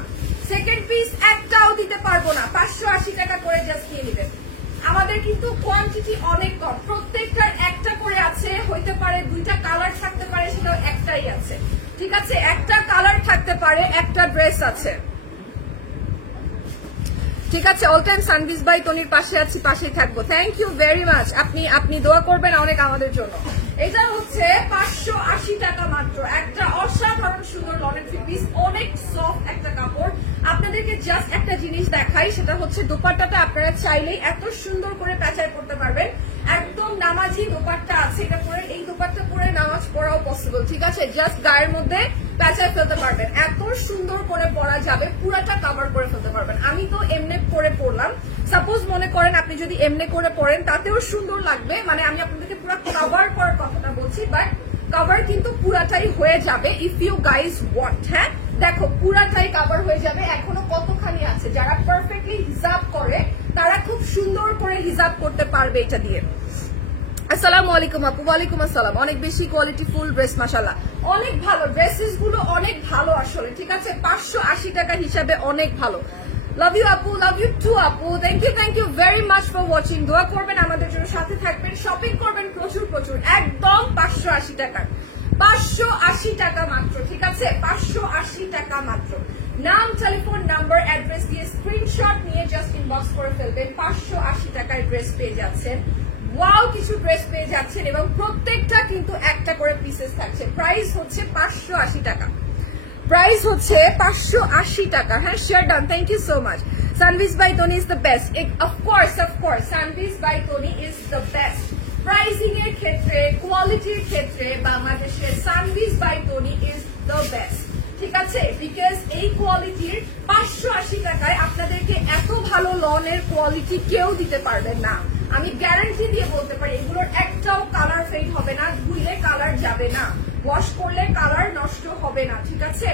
সেকেন্ড পিস একটাও দিতে পারবো না, 580 টাকা করে জাস্ট নিয়ে নেবেন। আমাদের কিন্তু কোয়ান্টিটি অনেক কম, প্রত্যেকটার একটা করে আছে, হইতে পারে দুইটা কালার থাকতে পারে, সেটাও একটাই আছে, ঠিক আছে, একটা কালার থাকতে পারে, একটা ড্রেস আছে, ঠিক আছে। অল টাইম সানভিজ বাই তনির পাশে আছি, পাশেই থাকবো। Thank you very much. আপনি দোয়া করবেন অনেক আমাদের জন্য। এটা হচ্ছে 580 টাকা মাত্র, একটা অসাধারণ সুন্দর লনের থ্রি পিস, অনেক সফট একটা কাপড়। আপনাদেরকে জাস্ট একটা জিনিস দেখাই, সেটা হচ্ছে দোপাট্টাটা আপনারা চাইলেই এত সুন্দর করে প্যাচার করতে পারবেন, একদম নামাজি দোপাট্টা আছে, এটা পরে এই দোপাট্টা পরে নামাজ পড়াও পসিবল, ঠিক আছে, জাস্ট গায়ের মধ্যে প্যাচার ফেলতে পারবেন, এত সুন্দর করে পরা যাবে, পুরাটা কভার করে ফেলতে পারবেন। আমি তো এমনি করে পরলাম, সাপোজ মনে করেন আপনি যদি এমনি করে পরেন তাতেও সুন্দর লাগবে, মানে আমি আপনাদেরকে পুরো কভার করার কথাটা বলছি, বাট কভার কিন্তু পুরাটাই হয়ে যাবে ইফ ইউ গাইজ ওয়ান্ট। হ্যাঁ দেখো পুরাটাই কভার হয়ে যাবে, এখনো কতখানি আছে, যারা পারফেক্টলি হিসাব করে তারা খুব সুন্দর করে হিসাব করতে পারবে এটা দিয়ে। আসসালামু আলাইকুম আপু। ওয়ালাইকুম আসসালাম। অনেক বেশি কোয়ালিটি ফুল ড্রেস, মাশাআল্লাহ, অনেক ভালো ড্রেসেস গুলো, অনেক ভালো আসলে, ঠিক আছে, 580 টাকা হিসাবে অনেক ভালো। লাভ ইউ আপু, লাভ ইউ টু আপু। Thank you very much for watching. দোয়া করবেন আমাদের জন্য, সাথে থাকবেন, শপিং করবেন প্রচুর প্রচুর, একদম 580 টাকার, 580 টাকা মাত্র, ঠিক আছে, 580 টাকা মাত্র। নাম, টেলিফোন নাম্বার, অ্যাড্রেস দিয়ে স্ক্রিনশট নিয়ে জাস্ট ইনবক্স করে ফেলবেন, 580 টাকায় ড্রেস পেয়ে যাচ্ছেন। ওয়াও কিছু ড্রেস পেয়ে যাচ্ছেন এবং প্রত্যেকটা কিন্তু একটা করে পিসেস থাকছে। প্রাইস হচ্ছে 580 টাকা, প্রাইস হচ্ছে 580 টাকা। হ্যাঁ share done, thank you so much. Sanvees by Tony is the best, of course Sanvees by Tony is the best. Pricing এর ক্ষেত্রে, কোয়ালিটির ক্ষেত্রে বাংলাদেশের Sanvees by Tony is the best, ঠিক আছে, বিকজ এই কোয়ালিটির 580 টাকায় আপনাদেরকে এত ভালো লনের কোয়ালিটি কেউ দিতে পারবেন না। আমি গ্যারান্টি দিয়ে বলতে পারি এগুলোর একটাও কালার ফেড হবে না, ধুইলে কালার যাবে না, ওয়াশ করলে কালার নষ্ট হবে না, ঠিক আছে,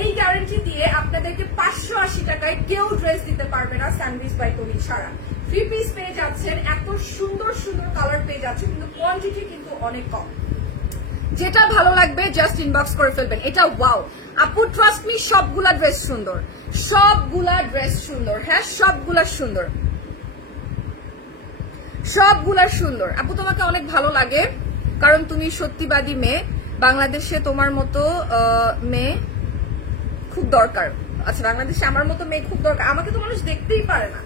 এই গ্যারান্টি দিয়ে আপনাদেরকে 580 টাকায় কেউ ড্রেস দিতে পারবে না সানভিজ বাই টনি ছাড়া। থ্রি পিস পেয়ে যাচ্ছেন, এত সুন্দর সুন্দর কালার পেয়ে যাচ্ছেন, কিন্তু কোয়ান্টিটি কিন্তু অনেক কম। যেটা ভালো লাগবে জাস্ট ইনবক্স করে ফেলবেন। এটা ওয়াও আপু, ট্রাস্ট মি, সবগুলা ড্রেস সুন্দর, সবগুলা ড্রেস সুন্দর, হ্যাঁ সবগুলা সুন্দর, সবগুলা সুন্দর। আপু তোমাকে অনেক ভালো লাগে, কারণ তুমি সত্যিবাদী মেয়ে, বাংলাদেশে তোমার মতো মেয়ে খুব দরকার। আচ্ছা বাংলাদেশে আমার মতো মেয়ে খুব দরকার, আমাকে তো মানুষ দেখতেই পারে না,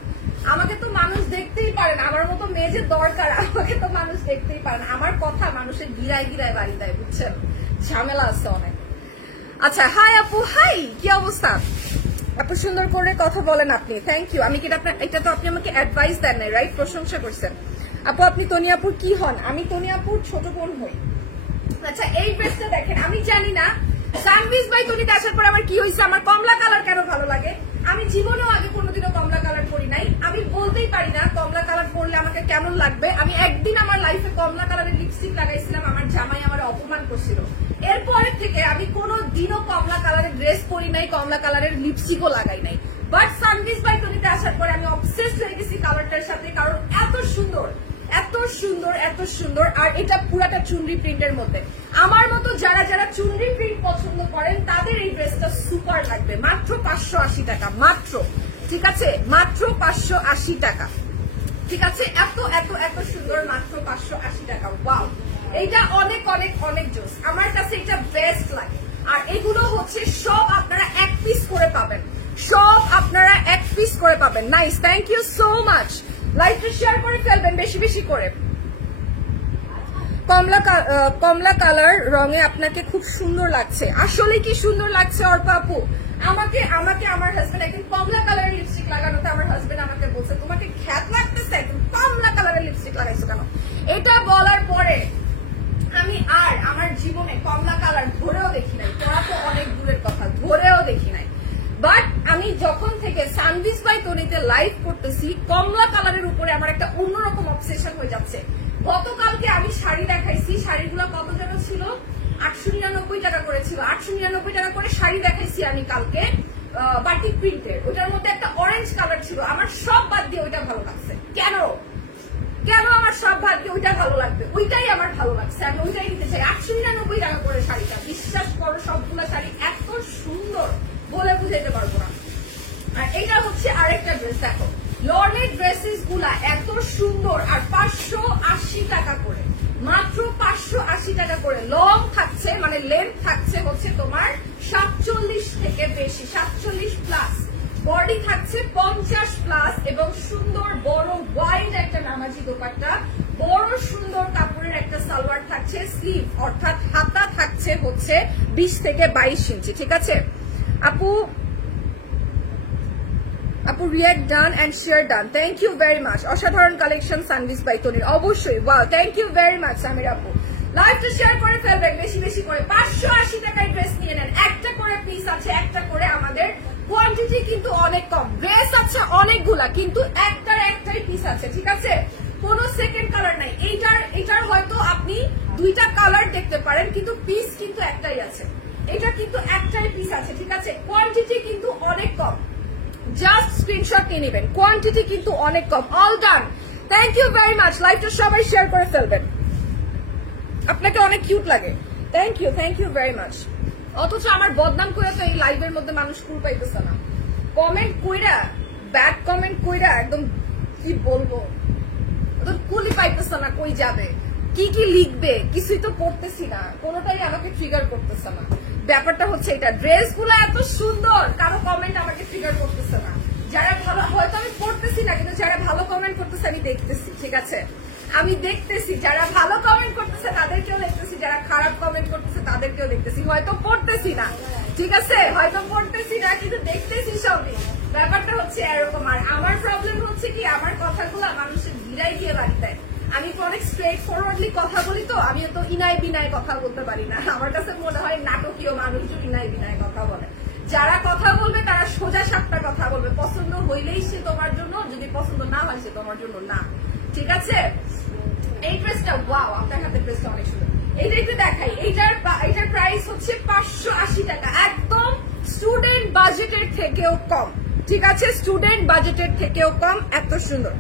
আমাকে তো মানুষ দেখতেই পারে না, আমার মতো মেয়ে যে দরকার আমাকে তো মানুষ দেখতেই পারে না, আমার কথা মানুষের গিরায় গিরায় বাড়ি দেয়, বুঝছেন, ঝামেলা আছে অনেক। আচ্ছা হাই আপু, হাই, কি অবস্থা আপু, সুন্দর করে কথা বলেন আপনি, থ্যাংক ইউ। আমি কি এটা তো আপনি আমাকে অ্যাডভাইস দেন নাই, রাইট, প্রশংসা করছেন। আপু আপনি তনি আপুর কি হন? আমি তনি আপুর ছোট বোন হই। আচ্ছা এই ড্রেসটা দেখেন, আমি জানি না সানভিজ বাই তনিতে আসার পর আমার কি হয়েছে, আমার কমলা কালার কেন ভালো লাগে। আমি জীবনেও আগে কোনোদিনও কমলা কালার পরি নাই, আমি বলতেই পারি না কমলা কালার পরলে আমাকে কেমন লাগবে। আমি একদিন আমার লাইফে কমলা কালারের লিপস্টিক লাগাইছিলাম, আমার জামাই আমার অপমান করছিল, এরপরের থেকে আমি কোনো দিনও কমলা কালারের ড্রেস পরি নাই, কমলা কালারের লিপস্টিকও লাগাই নাই। বাট সানভিজ বাই টনিতে আসার পরে আমি অবসেসড হয়ে গেছি কালারটার সাথে, কারণ এত সুন্দর, এত এত সুন্দর। আর এটা পুরাটা চুনরি প্রিন্টের মধ্যে। আমার মতো যারা যারা চুনরি প্রিন্ট পছন্দ করেন তাদের এই ড্রেসটা সুপার লাগবে। মাত্র 580 টাকা, মাত্র, ঠিক আছে, মাত্র 580 টাকা, ঠিক আছে। এত এত এত সুন্দর, মাত্র 580 টাকা। ওয়াও, এইটা অনেক অনেক অনেক জোস, আমার কাছে এটা বেস্ট লাগে। আর এগুলো হচ্ছে সব আপনারা এক পিস করে পাবেন, সব আপনারা এক পিস করে পাবেন। Nice, thank you so much. লাইভটা শেয়ার করে ফেলবেন বেশি বেশি করে। কমলা কালার রঙে আপনাকে খুব সুন্দর লাগছে। আসলে কি সুন্দর লাগছে অর্পা আপু? আমাকে আমার হাজবেন্ড একদিন কমলা কালারের লিপস্টিক লাগানোতে আমার হাজবেন্ড আমাকে বলছে তোমাকে খ্যাত লাগতেছে, একদম কমলা কালারের লিপস্টিক লাগাইছো কেন? এটা বলার পরে আমি আর আমার জীবনে কমলা কালার ধরেও দেখি নাই। তোরা তো অনেক দূরের কথা, ধরেও দেখি নাই। বাট আমি যখন থেকে সানভিস বাই তনিতে লাইভ করতেছি, কমলা কালারের উপরে আমার একটা অন্যরকম অবসেশন হয়ে যাচ্ছে। গতকালকে আমি শাড়ি দেখাইছি, শাড়িগুলো কত যেন ছিল, 899 টাকা করে ছিল। 899 টাকা করে শাড়ি দেখাইছি আমি কালকে, বাটিক প্রিন্টের। ওটার মধ্যে একটা অরেঞ্জ কালার ছিল। আমার সব বাদ দিয়ে ওইটা ভালো লাগছে। কেন আমার সব বাদ দিয়ে ওইটা ভালো লাগবে? ওইটাই আমার ভালো লাগছে, আমি ওইটাই নিতে চাই। 899 টাকা করে শাড়িটা, বিশ্বাস করো সবগুলা শাড়ি এত সুন্দর বলে বুঝাইতে পারবো না। আর এটা হচ্ছে আরেকটা ড্রেস, দেখো লনের ড্রেসেস গুলা এত সুন্দর। আর 580 টাকা করে, মাত্র 580 টাকা করে। লং থাকছে, মানে লেন্থ থাকছে হচ্ছে তোমার 47 থেকে বেশি, 47 প্লাস। বডি থাকছে 50 প্লাস এবং সুন্দর বড় ওয়াইড একটা নামাজি দোপাট্টা, বড় সুন্দর কাপড়ের একটা সালোয়ার থাকছে। স্লিভ অর্থাৎ হাতা থাকছে হচ্ছে 20 থেকে 22 ইঞ্চি, ঠিক আছে। আপু react done and share done, thank you very much. অসাধারণ কালেকশন সানভিস বাই তনির, অবশ্যই। Wow, thank you very much Samir আপু। লাইভটা শেয়ার করে ফেলবেন বেশি বেশি করে। 580 টাকায় ড্রেস নিয়ে নেন, একটা করে পিস আছে, একটা করে। আমাদের কোয়ান্টিটি কিন্তু অনেক কম, ড্রেস আছে অনেকগুলা, কিন্তু একটাই পিস আছে, ঠিক আছে। কোনো সেকেন্ড কালার নাই। এইটার হয়তো আপনি দুইটা কালার দেখতে পারেন, কিন্তু পিস কিন্তু একটাই আছে। এটা কিন্তু একটাই পিস আছে, ঠিক আছে। কোয়ান্টিটি কিন্তু অনেক কম, জাস্ট স্ক্রিনশট নিয়ে নেবেন। কোয়ান্টিটি কিন্তু অনেক কম। All done, thank you very much. লাইভটা সবাই শেয়ার করে ফেলবেন, আপনাকে অনেক কিউট লাগে। Thank you very much. অথচ আমার বদনাম করে তো এই লাইভের মধ্যে মানুষ কুল পাইতেছে না। কমেন্ট কইরা, ব্যাড কমেন্ট কইরা একদম কি বলবো, কুলই পাইতেছে না, কই যাবে, কি কি লিখবে, কিছুই তো করতেছি না, কোনোটাই আমাকে ট্রিগার করতেছে না। ব্যাপারটা হচ্ছে এটা, ড্রেস গুলো এত সুন্দর, কারো কমেন্ট আমাকে ট্রিগার করতেছে না। যারা ভালো, হয়তো আমি পড়তেছি না, কিন্তু যারা ভালো কমেন্ট করতেছে আমি দেখতেছি, ঠিক আছে। আমি দেখতেছি, যারা ভালো কমেন্ট করতেছে তাদেরকেও দেখতেছি, যারা খারাপ কমেন্ট করতেছে তাদেরকেও দেখতেছি। হয়তো পড়তেছি না, ঠিক আছে, হয়তো পড়তেছি না, কিন্তু দেখতেছি সবই। ব্যাপারটা হচ্ছে এরকম। আর আমার প্রবলেম হচ্ছে কি, আমার কথাগুলো মানুষের বিরাই দিয়ে বাড়ি দেয়। আমি তো অনেক স্ট্রেট ফরওয়ার্ডলি কথা বলি, তো আমি তো ইনায় বিনায় কথা বলতে পারি না। আমার কাছে মনে হয় নাটকীয় মানুষজন ইনায় বিনায় কথা বলে। যারা কথা বলবে তারা সোজা সাপটা কথা বলবে। পছন্দ হইলেই সে তোমার জন্য, যদি পছন্দ না হয় সে তোমার জন্য না, ঠিক আছে। এই ড্রেসটা, ওয়াও, আপনার হাতের ড্রেসটা অনেক সুন্দর। এইটা একটু দেখাই। এইটার প্রাইস হচ্ছে 580 টাকা, একদম স্টুডেন্ট বাজেটের থেকেও কম, ঠিক আছে, স্টুডেন্ট বাজেটের থেকেও কম। এত সুন্দর,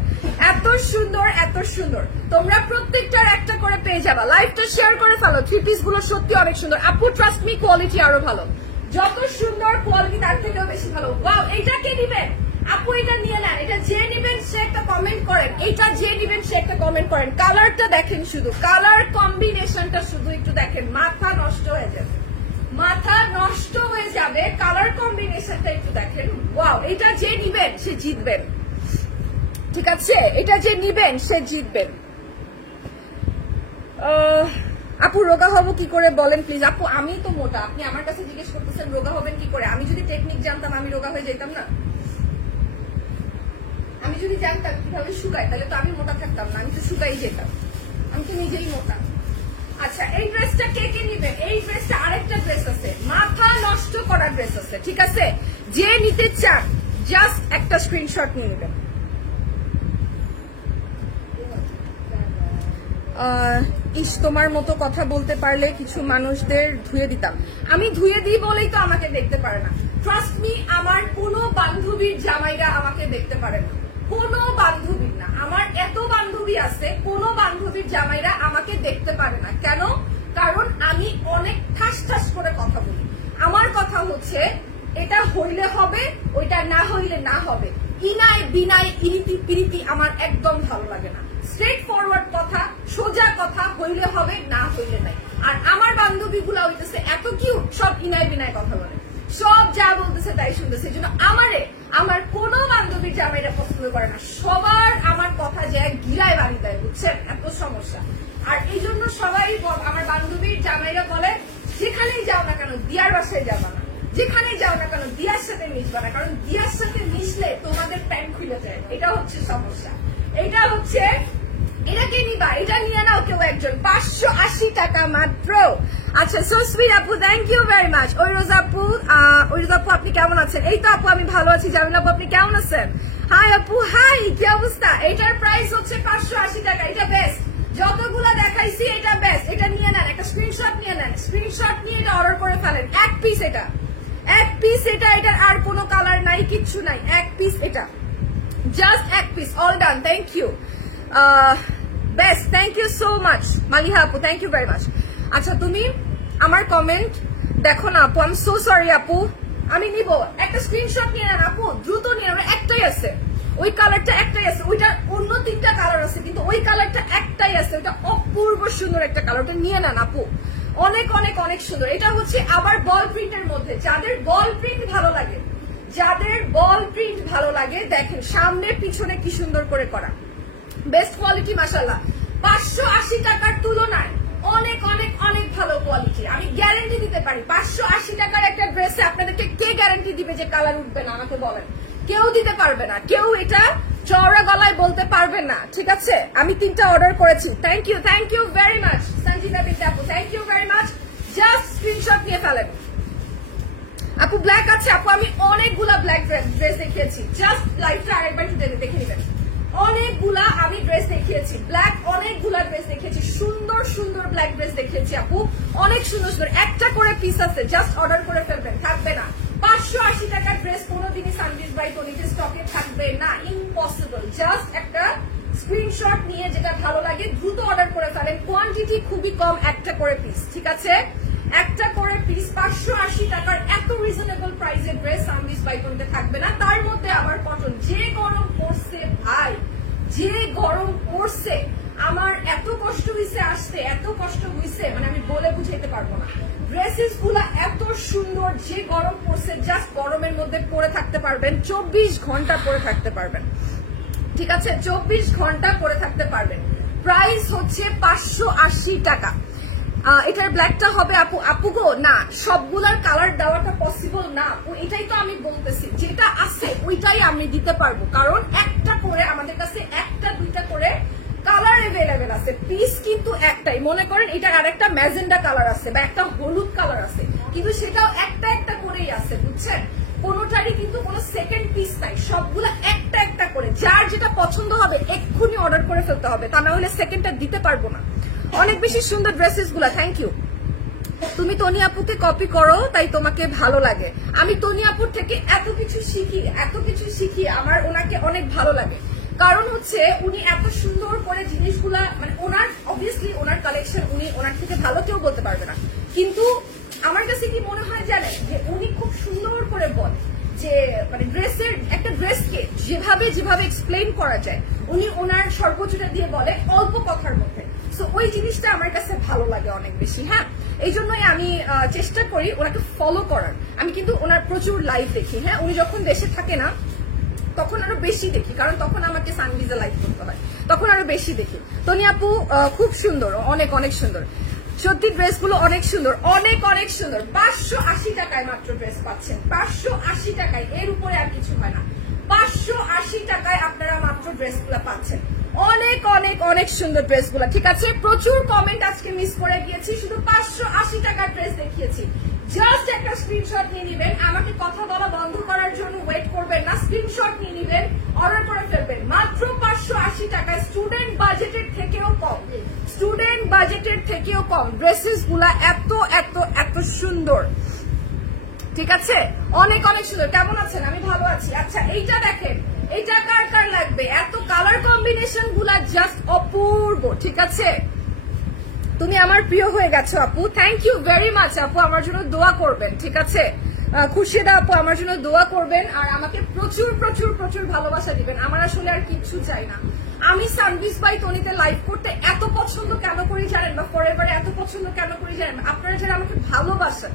এত সুন্দর, এত সুন্দর। তোমরা প্রত্যেকটার একটা করে পেয়ে যাবা। লাইভটা শেয়ার করে ফেলো। থ্রি পিস গুলো সত্যি অনেক সুন্দর। আপু ট্রাস্ট মি, কোয়ালিটি আরো ভালো। যত সুন্দর কোয়ালিটি তার থেকেও বেশি ভালো। ওয়াও, এইটা কে নিবেন আপু? এটা নিয়ে নেন। এটা যে নিবেন সে একটা কমেন্ট করেন। এটা যে নিবেন সে একটা কমেন্ট করেন। কালারটা দেখেন, শুধু কালার কম্বিনেশনটা শুধু একটু দেখেন, মাথা নষ্ট হয়ে যাবে, মাথা নষ্ট হয়ে যাবে। কালার কম্বিনেশনটা একটু দেখেন। ওয়াও, এটা যে নিবেন সে জিতবেন, ঠিক আছে। এটা যে নিবেন সে জিতবেন। আপু রোগা হবো কি করে বলেন প্লিজ? আপু আমি তো মোটা, আপনি আমার কাছে জিজ্ঞেস করতেছেন রোগা হবেন কি করে? আমি যদি টেকনিক জানতাম আমি রোগা হয়ে যেতাম না? আমি যদি জানতাম কিভাবে শুকাই, তাহলে তো আমি মোটা থাকতাম না, আমি তো শুকাই যেতাম। আমি তো নিজেই মোটা। আচ্ছা, এই ড্রেসটা কে কে নিবেন? এই ড্রেসটা আরেকটা ড্রেস আছে, মাথা নষ্ট করা ড্রেস আছে, ঠিক আছে। যে নিতে চান জাস্ট একটা স্ক্রিনশট নিয়ে নেবেন। ইস, তোমার মতো কথা বলতে পারলে কিছু মানুষদের ধুয়ে দিতাম। আমি ধুয়ে দিই বলেই তো আমাকে দেখতে পারে না। ট্রাস্ট মি, আমার কোনো বান্ধবীর জামাইরা আমাকে দেখতে পারে না, কোনো বান্ধবীর না। আমার এত বান্ধবী আছে, কোন বান্ধবীর জামাইরা আমাকে দেখতে পারে না। কেন? কারণ আমি অনেক ঠাস ঠাস করে কথা বলি। আমার কথা হচ্ছে এটা হইলে হবে, ওইটা না হইলে না হবে। ইনায় বিনায় ইরিতি পিরিতি আমার একদম ভালো লাগে না। স্ট্রেট ফরওয়ার্ড কথা, সোজা কথা, হইলে হবে না হইলে নাই। আর আমার বান্ধবীগুলা হইতেছে এত কিউট, সব ইনায় বিনায় কথা বলে, সব যা বলতেছে তাই শুনতেছে। এই জন্য আমার কোন বান্ধবীর জামাইরা পছন্দ করে না, সবার আমার কথা যে গিরায় বাড়ি দেয়, বুঝছেন? এত সমস্যা। আর এই জন্য সবাই আমার বান্ধবীর জামাইরা বলে যেখানেই যাও না কেন দিয়ার বাসায় যাবা না, যেখানেই যাও না কেন দিয়ার সাথে মিশবা না, কারণ দিয়ার সাথে মিশলে তোমাদের প্যান্ট খুলে যায়। এটা হচ্ছে সমস্যা। এটা হচ্ছে এটাকে নিবা, এটা নিয়ে নাও কেউ একজন। 580 টাকা মাত্র। আচ্ছা, সো সুইট আপু, থ্যাংক ইউ ভেরি মাচ। ঐরোজ আপু আপনি কেমন আছেন? এই তো আপু আমি ভালো আছি। জামিল আপু আপনি কেমন আছেন? হাই আপু, হাই, কি অবস্থা? এটার প্রাইস হচ্ছে 580 টাকা। এটা বেস্ট, যতগুলা দেখাইছি এটা বেস্ট। এটা নিয়ে নেন, একটা স্ক্রিনশট নিয়ে নেন, স্ক্রিনশট নিয়ে এটা অর্ডার করে ফেলেন। এক পিস এটা, এক পিস এটা, এটার আর কোনো কালার নাই, কিচ্ছু নাই, এক পিস এটা, জাস্ট এক piece. All done, thank you best, thank you so much Maliha আপু, থ্যাংক ইউ ভেরি মাচ। আচ্ছা, তুমি আমার কমেন্ট দেখো না আপু, আই এম সো সরি আপু। আমি নিব, একটা স্ক্রিনশট নিয়ে নেন আপু, দ্রুত নিয়ে নেন। একটাই আছে, ওই কালারটা একটাই আছে, ওইটা অন্য 3টা কালার আছে, কিন্তু ওই কালারটা একটাই আছে, ওইটা অপূর্ব সুন্দর একটা কালার, ওটা নিয়ে নেন আপু, অনেক অনেক অনেক সুন্দর। এটা হচ্ছে আবার বল প্রিন্টের মধ্যে, যাদের বল প্রিন্ট ভালো লাগে, যাদের বল প্রিন্ট ভালো লাগে, দেখেন সামনে পিছনে কি সুন্দর করে করা, বেস্ট কোয়ালিটি মাশাআল্লাহ। 580 টাকার তুলনায় অনেক অনেক অনেক ভালো কোয়ালিটি, আমি গ্যারান্টি দিতে পারি। 580 টাকার একটা ড্রেসে আপনাদেরকে কে গ্যারান্টি দিবে যে কালার উঠবে না? আমাকে বলেন, কেউ দিতে পারবে না, কেউ এটা চওড়া গলায় বলতে পারবে না, ঠিক আছে? আমি 3টা অর্ডার করেছি। Thank you very much Sanjita Bidya আপু, thank you very much. Just screenshot নিয়ে ফেলেন আপু। ব্ল্যাক আছে আপু, আমি অনেকগুলা ব্ল্যাক ড্রেস দেখিয়েছি, জাস্ট লাইভটা আরেকবার একটু দেখে নেবেন। অনেকগুলা আমি ড্রেস দেখিয়েছি, ব্ল্যাক অনেকগুলা ড্রেস দেখিয়েছি, সুন্দর সুন্দর ব্ল্যাক ড্রেস দেখিয়েছি আপু, অনেক সুন্দর সুন্দর। একটা করে পিস আছে, জাস্ট অর্ডার করে ফেলবেন, থাকবে না। 580 টাকার ড্রেস কোনোদিনই সানভিজ বাই টনিতে স্টকে থাকবে না, ইম্পসিবল। জাস্ট একটা স্ক্রিনশট নিয়ে যেটা ভালো লাগে দ্রুত অর্ডার করে ফেলেন। কোয়ান্টিটি খুবই কম, একটা করে পিস, ঠিক আছে? একটা করে পিস। 580 টাকার এত রিজনেবল প্রাইসের ড্রেস সানভিজ বাই টনিতে থাকবে না। তার মধ্যে আবার কটন, যে গরম পড়ছে ভাই, যে গরম পড়ছে, আমার এত কষ্ট হয়েছে আসতে, এত কষ্ট হয়েছে, মানে আমি বলে বুঝাইতে পারবো না। ড্রেসেস গুলা এত সুন্দর, যে গরম পড়ছে, জাস্ট গরমের মধ্যে পরে থাকতে পারবেন, 24 ঘন্টা পরে থাকতে পারবেন, ঠিক আছে? 24 ঘন্টা পরে থাকতে পারবেন। প্রাইস হচ্ছে 580 টাকা। এটার ব্ল্যাকটা হবে আপু? আপু গো না, সবগুলার কালার দেওয়াটা পসিবল না আপু, এটাই তো আমি বলতেছি, যেটা আছে ওইটাই আমি দিতে পারবো, কারণ একটা করে আমাদের কাছে, একটা দুইটা করে কালার এভেলেবেল আছে, পিস কিন্তু একটাই। মনে করেন এটার আরেকটা ম্যাজেন্ডা কালার আছে বা একটা হলুদ কালার আছে, কিন্তু সেটাও একটা একটা করেই আছে, বুঝছেন? কোনোটারই কিন্তু কোনো সেকেন্ড পিস নাই, সবগুলা একটা একটা করে। যার যেটা পছন্দ হবে এক্ষুনি অর্ডার করে ফেলতে হবে, তা না হলে সেকেন্ডটা দিতে পারবো না। অনেক বেশি সুন্দর ড্রেসেস গুলা, থ্যাংক ইউ। তুমি তনি আপুকে কপি করো তাই তোমাকে ভালো লাগে। আমি তনি আপুর থেকে এত কিছু শিখি, আমার ওনাকে অনেক ভালো লাগে। কারণ হচ্ছে উনি এত সুন্দর করে জিনিসগুলা, মানে ওনার অবভিয়াসলি ওনার কালেকশন, উনি ওনার থেকে ভালো কেউ বলতে পারবে না, কিন্তু আমার কাছে কি মনে হয় জানেন, যে উনি খুব সুন্দর করে বলে যে মানে ড্রেসের, একটা ড্রেসকে যেভাবে যেভাবে এক্সপ্লেইন করা যায়, উনি ওনার সর্বোচ্চটা দিয়ে বলে অল্প কথার মধ্যে। সো ওই জিনিসটা আমার কাছে ভালো লাগে অনেক বেশি। হ্যাঁ, এই জন্যই আমি চেষ্টা করি ওনাকে ফলো করার। আমি কিন্তু ওনার প্রচুর লাইভ দেখি। হ্যাঁ, উনি যখন দেশে থাকে না তখন আরো বেশি দেখি, কারণ তখন আমাকে সানভিজে লাইভ করতে হয়, তখন আরো বেশি দেখি। তনি আপু খুব সুন্দর, অনেক অনেক সুন্দর, সত্যি ড্রেসগুলো অনেক সুন্দর, অনেক অনেক সুন্দর। 580 টাকায় মাত্র ড্রেস পাচ্ছেন, 580 টাকায়, এর উপরে আর কিছু হয় না। 580 টাকায় আপনারা মাত্র ড্রেসগুলো পাচ্ছেন, অনেক অনেক অনেক সুন্দর ড্রেসগুলো, ঠিক আছে? প্রচুর কমেন্ট আজকে মিস করে গিয়েছি, শুধু 580 টাকার ড্রেস দেখিয়েছি। জাস্ট একটা স্ক্রিনশট নিয়ে নিবেন, আমাকে কথা বলা বন্ধ করার জন্য ওয়েট করবেন না, স্ক্রিনশট নিয়ে নিবেন, অর্ডার করে ফেলবেন মাত্র 580 টাকায়। স্টুডেন্ট বাজেটের থেকেও কম, স্টুডেন্ট বাজেটের থেকেও কম ড্রেসেস গুলা এত এত এত সুন্দর, ঠিক আছে? অনেক অনেক সুন্দর। কেমন আছেন? আমি ভালো আছি। আচ্ছা, এইটা দেখেন, এটা কার কার লাগবে? এত কালার কম্বিনেশন গুলা জাস্ট অপূর্ব, ঠিক আছে? তুমি আমার প্রিয় হয়ে গেছো আপু, থ্যাংক ইউ ভেরি মাচ আপু। আমার জন্য দোয়া করবেন, ঠিক আছে? খুশিদা আপু আমার জন্য দোয়া করবেন, আর আমাকে প্রচুর প্রচুর প্রচুর ভালোবাসা দিবেন। আমার আসলে আর কিচ্ছু চাই না। আমি সানবিস বাই তনিতে লাইভ করতে এত পছন্দ কেন করি জানেন, বা ফরএভারে এত পছন্দ কেন করি জানেন? আপনারা যারা আমাকে ভালোবাসেন,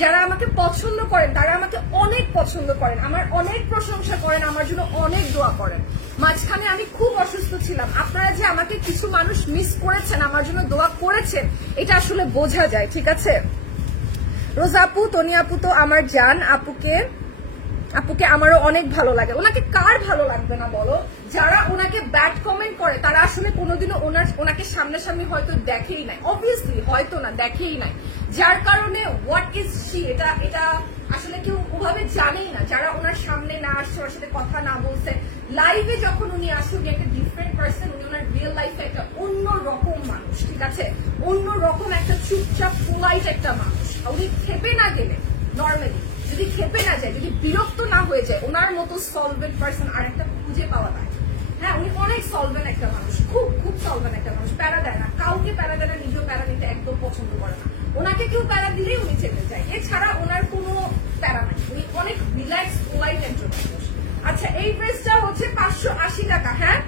যারা আমাকে পছন্দ করেন, তারা আমাকে অনেক পছন্দ করেন, আমার অনেক প্রশংসা করেন, আমার জন্য অনেক দোয়া করেন। মাঝখানে আমি খুব অসুস্থ ছিলাম, আপনারা যে আমাকে কিছু মানুষ মিস করেছেন, আমার জন্য দোয়া করেছেন, এটা আসলে বোঝা যায়, ঠিক আছে? রোজা আপু, তনি আপু তো আমার জান, আপুকে আমারও অনেক ভালো লাগে। ওনাকে কার ভালো লাগবে না বলো? যারা ওনাকে ব্যাড কমেন্ট করে তারা আসলে কোনোদিনও ওনাকে সামনাসামনি হয়তো দেখেই নাই, অবভিয়াসলি হয়তো না, দেখেই নাই, যার কারণে হোয়াট ইজ শি এটা আসলে কেউ ওভাবে জানেই না। যারা ওনার সামনে না আসছে, ওর সাথে কথা না বলছে, লাইভে যখন উনি আসে উনি একটা ডিফারেন্ট পার্সন, উনি ওনার রিয়েল লাইফে একটা অন্য রকম মানুষ, ঠিক আছে? অন্য রকম একটা চুপচাপ পোলাইট একটা মানুষ। উনি খেপে না গেলে, নর্মালি যদি খেপে না যায়, যদি বিরক্ত না হয়ে যায়, ওনার মতো সলভেন্ট পার্সন আর একটা খুঁজে পাওয়া যায়। হ্যাঁ, উনি অনেক সলভেন্ট একটা মানুষ, খুব খুব সলভেন্ট একটা মানুষ, প্যারা দেয় না কাউকে, প্যারা দেয় না, নিজেও প্যারা নিতে একদম পছন্দ করে না। ওনাকে কেউ প্যারা দিলেই উনি চেপে যায়, এছাড়া ওনার কোনো প্যারা নাই। উনি অনেক রিল্যাক্স পোলাইট একজন মানুষ। আচ্ছা, এই ড্রেসটা হচ্ছে 580 টাকা। হ্যাঁ,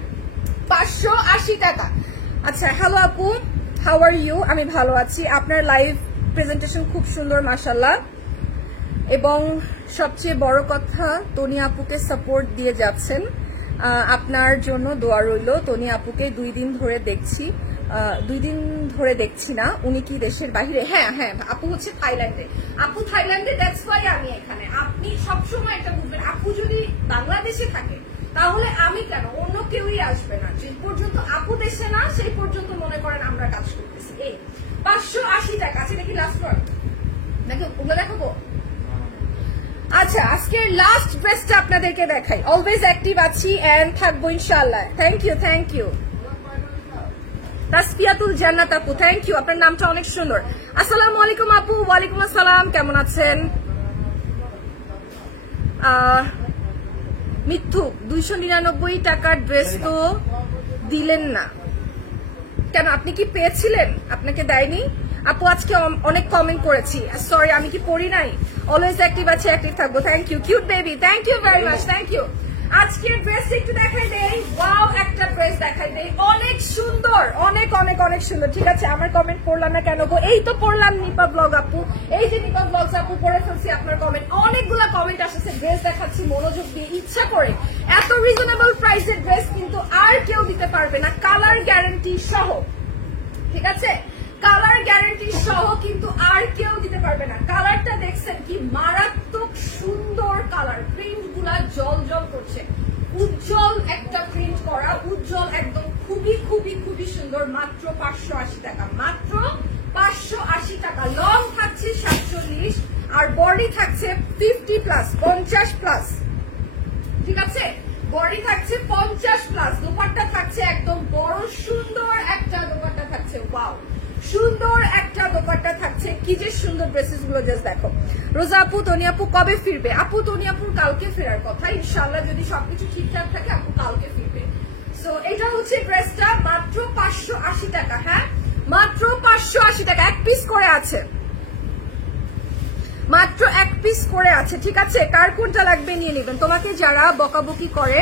580 টাকা। আচ্ছা, হ্যালো আপু, হাউ আর ইউ? আমি ভালো আছি। আপনার লাইভ প্রেজেন্টেশন খুব সুন্দর মাশাআল্লাহ, এবং সবচেয়ে বড় কথা তনি আপুকে সাপোর্ট দিয়ে যাচ্ছেন। আপনার জন্য দোয়া রইল। তনি আপুকে 2 দিন ধরে দেখছি, 2 দিন ধরে দেখছি না। উনি কি দেশের বাইরে? হ্যাঁ হ্যাঁ, আপু হচ্ছে থাইল্যান্ডে। আপু থাইল্যান্ডে, দ্যাটস ওয়াই আমি এখানে। আপনি সবসময় এটা বুঝবেন, আপু যদি বাংলাদেশে থাকে তাহলে আমি কেন, অন্য কেউই আসবে না। যে পর্যন্ত আপু দেশে না, সেই পর্যন্ত মনে করেন আমরা কাজ করতেছি। এই 580 টাকা আছে নাকি লাস্ট ওয়ান? দেখো ওগুলো দেখাবো। আচ্ছা, আজকের লাস্ট ড্রেসটা আপনাদেরকে দেখাই। অলওয়েজ অ্যাক্টিভ আছি এন্ড থাকবো ইনশাআল্লাহ। Thank you, thank you. Tasfiatul Jannat আপু, থ্যাংক ইউ, আপনার নামটা অনেক সুন্দর। আসসালামু আলাইকুম আপু। ওয়ালাইকুম আসসালাম, কেমন আছেন? মিথ্যু 299 টাকার ড্রেস তো দিলেন না কেন? আপনি কি পেয়েছিলেন? আপনাকে দেয়নি আপু? আজকে অনেক কমেন্ট করেছি, সরি আমি কি পড়ি নাই? অলওয়েজ অ্যাক্টিভ আছে, অ্যাক্টিভ থাকবো। Thank you cute baby, thank you very much, thank you. আজকের ড্রেস একটু দেখাই দেই। ওয়াও, একটা ড্রেস দেখাই দেই, অনেক সুন্দর, অনেক অনেক অনেক সুন্দর। ঠিক আছে, আমার কমেন্ট পড়লাম না কেন গো? এই তো পড়লাম, নিপা ব্লগ আপু, এই যে নিপা ব্লগস আপু, পড়ে ফেলছি আপনার কমেন্ট। অনেকগুলা কমেন্ট আসছে, ড্রেস দেখাচ্ছি মনোযোগ দিয়ে, ইচ্ছা করে। এত রিজনেবল প্রাইসের ড্রেস কিন্তু আর কেউ দিতে পারবে না, কালার গ্যারান্টি সহ, ঠিক আছে? কালার গ্যারান্টি সহ কিন্তু আর কেউ দিতে পারবে না। কালারটা দেখছেন কি মারাত্মক সুন্দর কালার, প্রিন্ট গুলা জল জল করছে, উজ্জ্বল একটা প্রিন্ট করা, উজ্জ্বল একদম, খুবই খুবই খুবই সুন্দর। মাত্র 580 টাকা, মাত্র 580 টাকা। লং থাকছে 47 আর বডি থাকছে 50 প্লাস, 50 প্লাস, ঠিক আছে? বডি থাকছে 50 প্লাস। দোপাট্টা থাকছে একদম বড় সুন্দর একটা দোপাট্টা থাকছে। ওয়াও, সুন্দর একটা দোপাট্টা থাকছে। কি যে সুন্দর ড্রেসেস গুলো, জাস্ট দেখো। রোজা আপু, তনি আপু কবে ফিরবে? আপু তনি আপুর কালকে ফেরার কথা, ইনশাআল্লাহ যদি সবকিছু ঠিকঠাক থাকে আপু কালকে ফিরবে। সো এটা হচ্ছে ড্রেসটা, মাত্র 580 টাকা। হ্যাঁ, মাত্র 580 টাকা। এক পিস করে আছে, মাত্র এক পিস করে আছে, ঠিক আছে? কার কোনটা লাগবে নিয়ে নেবেন। তোমাকে যারা বকাবকি করে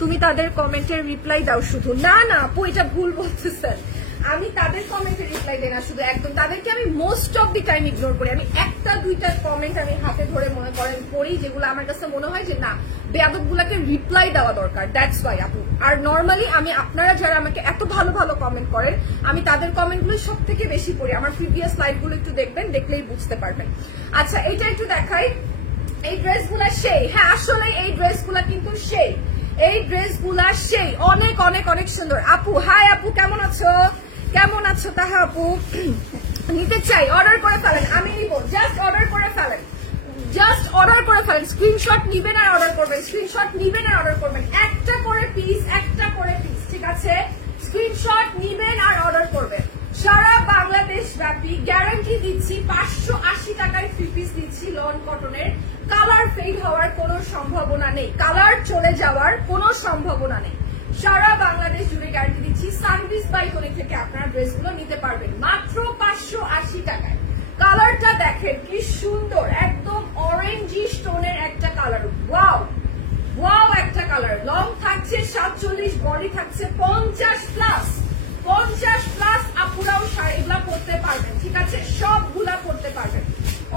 তুমি তাদের কমেন্টের রিপ্লাই দাও শুধু। না না আপু, এটা ভুল বলতেছেন, আমি তাদের কমেন্টের রিপ্লাই দেই না শুধু, একদম তাদেরকে আমি most of the time ignore করি। আমি একটা দুইটা কমেন্ট আমি হাতে ধরে মনে করেন পড়ি, যেগুলো আমার কাছে মনে হয় যে না, বেয়াদব গুলাকে রিপ্লাই দেওয়া দরকার, দ্যাটস ওয়াই আপু। আর নর্মালি আমি, আপনারা যারা আমাকে এত ভালো ভালো কমেন্ট করেন, আমি তাদের কমেন্টগুলো সব থেকে বেশি পড়ি। আমার প্রিভিয়াস লাইভগুলো একটু দেখবেন, দেখলেই বুঝতে পারবেন। আচ্ছা, এটা একটু দেখাই। এই ড্রেসগুলা সেই, হ্যাঁ আসলে এই ড্রেসগুলা কিন্তু সেই, এই ড্রেসগুলা সেই, অনেক অনেক অনেক সুন্দর। আপু হাই, আপু কেমন আছো? কেমন আছো তাহা আপু? নিতে চাই, অর্ডার করে ফেলেন, আমি নিব। জাস্ট অর্ডার করে ফেলেন, জাস্ট অর্ডার করে ফেলেন। স্ক্রিনশট নিবেন আর অর্ডার করবেন, স্ক্রিনশট নিবেন আর অর্ডার করবেন। একটা করে পিস, একটা করে পিস, ঠিক আছে? স্ক্রিনশট নিবেন আর অর্ডার করবেন। সারা বাংলাদেশ ব্যাপী গ্যারান্টি দিচ্ছি 580 টাকায় 3 পিস দিচ্ছি লন কটনের। কালার ফেড হওয়ার কোনো সম্ভাবনা নেই, কালার চলে যাওয়ার কোনো সম্ভাবনা নেই। সারা বাংলাদেশ জুড়ে গ্যারান্টি দিচ্ছি। সানভিস বাই তনি থেকে আপনারা ড্রেসগুলো নিতে পারবেন মাত্র 580 টাকায়। কালারটা দেখেন কি সুন্দর, একদম অরেঞ্জি স্টোনের একটা কালার। ওয়াও ওয়াও একটা কালার। লং থাকছে 47, বডি থাকছে 50+। 50+ আপুরাও এগুলা পড়তে পারবেন, ঠিক আছে, সবগুলা পড়তে পারবেন।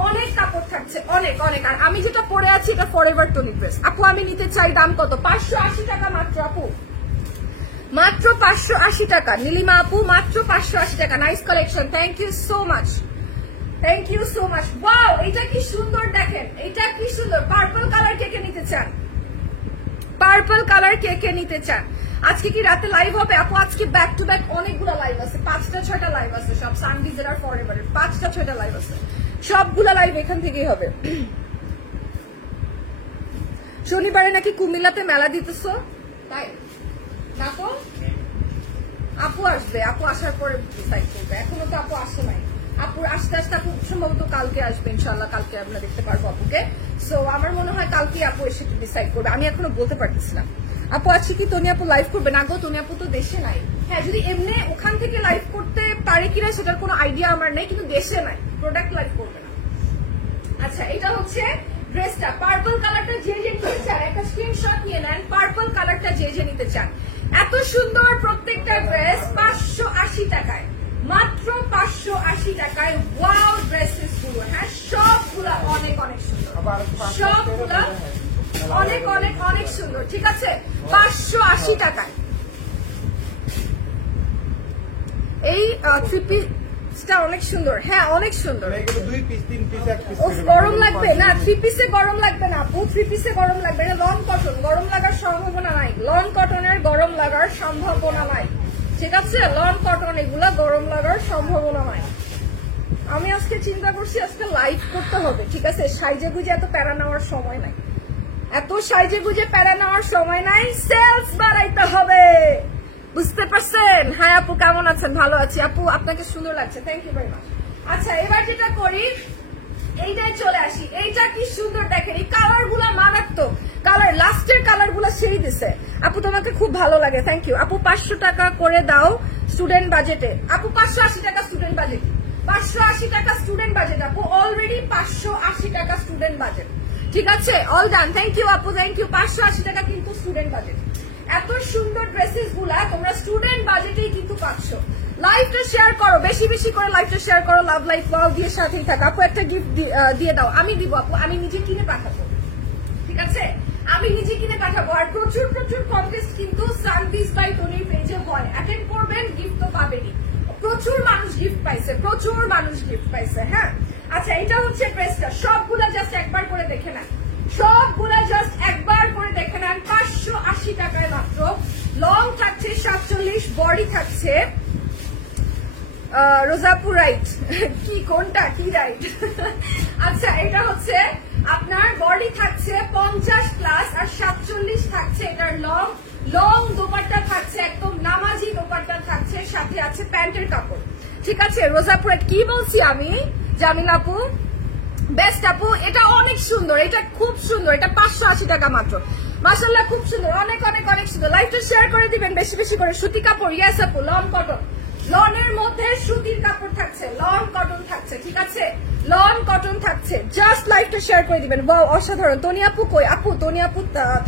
অনেক কাপড় থাকছে, অনেক অনেক। আর আমি যেটা পরে আছি এটা ফরএভার টনি ড্রেস। আপু আমি নিতে চাই, দাম কত? 580 টাকা মাত্র আপু, মাত্র 580 টাকা। নীলিমা আপু মাত্র 580 টাকা। Nice collection, thank you so much, thank you so much. Wow এটা কি সুন্দর দেখেন, এটা কি সুন্দর। পার্পল কালার কে কে নিতে চান? পার্পল কালার কে কে নিতে চান? আজকে কি রাতে লাইভ হবে আপু? আজকে ব্যাক টু ব্যাক অনেকগুলো লাইভ আছে, 5টা-6টা লাইভ আছে, সব সানভিজের আর ফরএভারের 5টা-6টা লাইভ আছে, সবগুলা লাইভ এখান থেকেই হবে। শনিবারে নাকি কুমিল্লাতে মেলা দিতেছো, তাই না? তো আপু আসবে, আপু আসার পরে ডিসাইড করবে, এখনো তো আপু আসে নাই। আপুর আস্তে আস্তে আপু সম্ভবত কালকে আসবে, ইনশাল্লাহ কালকে আমরা দেখতে পারবো আপুকে। সো আমার মনে হয় কালকে আপু এসে ডিসাইড করবে, আমি এখনো বলতে পারতেছি না। আপু আছে কি তনি আপু লাইভ করবে? না গো, তনি আপু তো দেশে নাই। হ্যাঁ, যদি এমনি ওখান থেকে লাইভ করতে পারে কিনা সেটার কোনো আইডিয়া আমার নেই, কিন্তু দেশে নাই, প্রোডাক্ট লাইভ করবে না। আচ্ছা, এটা হচ্ছে ড্রেসটা। পার্পল কালারটা যে যে নিতে চান একটা স্ক্রিনশট নিয়ে নেন। পার্পল কালারটা যে যে নিতে চান, এত সুন্দর প্রত্যেকটা ড্রেস 580 টাকায়, মাত্র 580 টাকায়। ওয়াও ড্রেসেস গুলো, হ্যাঁ সবগুলা অনেক অনেক সুন্দর, সবগুলা অনেক অনেক অনেক সুন্দর, ঠিক আছে, 580 টাকায়। এই 3 পিসটা অনেক সুন্দর, হ্যাঁ অনেক সুন্দর। 2 পিস 3 পিস 1 পিস গরম লাগবে না 3 পিসে, গরম লাগবে না আপু, 3 পিসে গরম লাগবে না। লন কটন, গরম লাগার সম্ভাবনা নাই। লন কটনের গরম লাগার সম্ভাবনা নাই, ঠিক আছে, লন কটন এগুলা গরম লাগার সম্ভাবনা নাই। আমি আজকে চিন্তা করছি আজকে লাইভ করতে হবে, ঠিক আছে, সাইজে গুজে এত প্যারা নেওয়ার সময় নাই, এত সাইজে গুজে প্যারা নেওয়ার সময় নাই, সেলস বাড়াইতে হবে, বুঝতে পারছেন? হ্যাঁ আপু কেমন আছেন? ভালো আছি আপু, আপনাকে সুন্দর লাগছে, থ্যাংক ইউ ভেরি মাচ। আচ্ছা এবার যেটা করি, এইটাই চলে আসি। এইটা কি সুন্দর দেখেন, এই কালার গুলা মারাত্মক কালার, লাস্টের কালার গুলা সেই দিছে। আপু তোমাকে খুব ভালো লাগে, থ্যাংক ইউ আপু। 500 টাকা করে দাও স্টুডেন্ট বাজেটে আপু, 580 টাকা স্টুডেন্ট বাজেট, 580 টাকা স্টুডেন্ট বাজেট আপু, অলরেডি 580 টাকা স্টুডেন্ট বাজেট, ঠিক আছে, অল ডান, থ্যাংক ইউ আপু, থ্যাংক ইউ। 580 টাকা কিন্তু স্টুডেন্ট বাজেট। এত সুন্দর ড্রেসেস গুলা তোমরা স্টুডেন্ট বাজেটেই কিন্তু পাচ্ছ। লাইভটা শেয়ার করো, বেশি বেশি করে লাইভটা শেয়ার করো, লাভ লাইফ ওয়াও দিয়ে সাথেই থাকো। আপু একটা গিফট দিয়ে দাও, আমি দিব আপু, আমি নিজে কিনে পাঠাবো, ঠিক আছে, আমি নিজে কিনে পাঠাবো। আর প্রচুর প্রচুর কন্টেস্ট কিন্তু সানভিস বাই তনির পেজে হয়, অ্যাটেন্ড করবেন, গিফট তো পাবেনই। প্রচুর মানুষ গিফট পাইছে, প্রচুর মানুষ গিফট পাইছে, হ্যাঁ। আচ্ছা এটা হচ্ছে ড্রেসটা, সবগুলা জাস্ট একবার করে দেখে নেন, সবগুলা জাস্ট একবার করে দেখে নেন। 580 টাকায় মাত্র। লং থাকছে 47, বডি থাকছে রোজাপুর রাইট কি কোনটা কি রাইট আচ্ছা এটা হচ্ছে আপনার বডি থাকছে 50+ আর 47 থাকছে এটার লং। লং দোপাট্টা থাকছে, একদম নামাজি দোপাট্টা থাকছে, সাথে আছে প্যান্টের কাপড়, ঠিক আছে। রোজাপুর কি বলছি আমি, জামিল আপু বেস্ট আপু, এটা অনেক সুন্দর, এটা খুব সুন্দর, এটা 580 টাকা মাত্র, মাশাআল্লাহ খুব সুন্দর, অনেক অনেক অনেক সুন্দর। লাইভটা শেয়ার করে দিবেন বেশি বেশি করে। সুতি কাপড়, ইয়েস আপু, লন কটন, লনের মধ্যে সুতির কাপড় থাকছে, লন কটন থাকছে, ঠিক আছে, লন কটন থাকছে, জাস্ট লাইভটা শেয়ার করে দিবেন। ওয়াও অসাধারণ। তনি আপু কই? আপু তনি আপু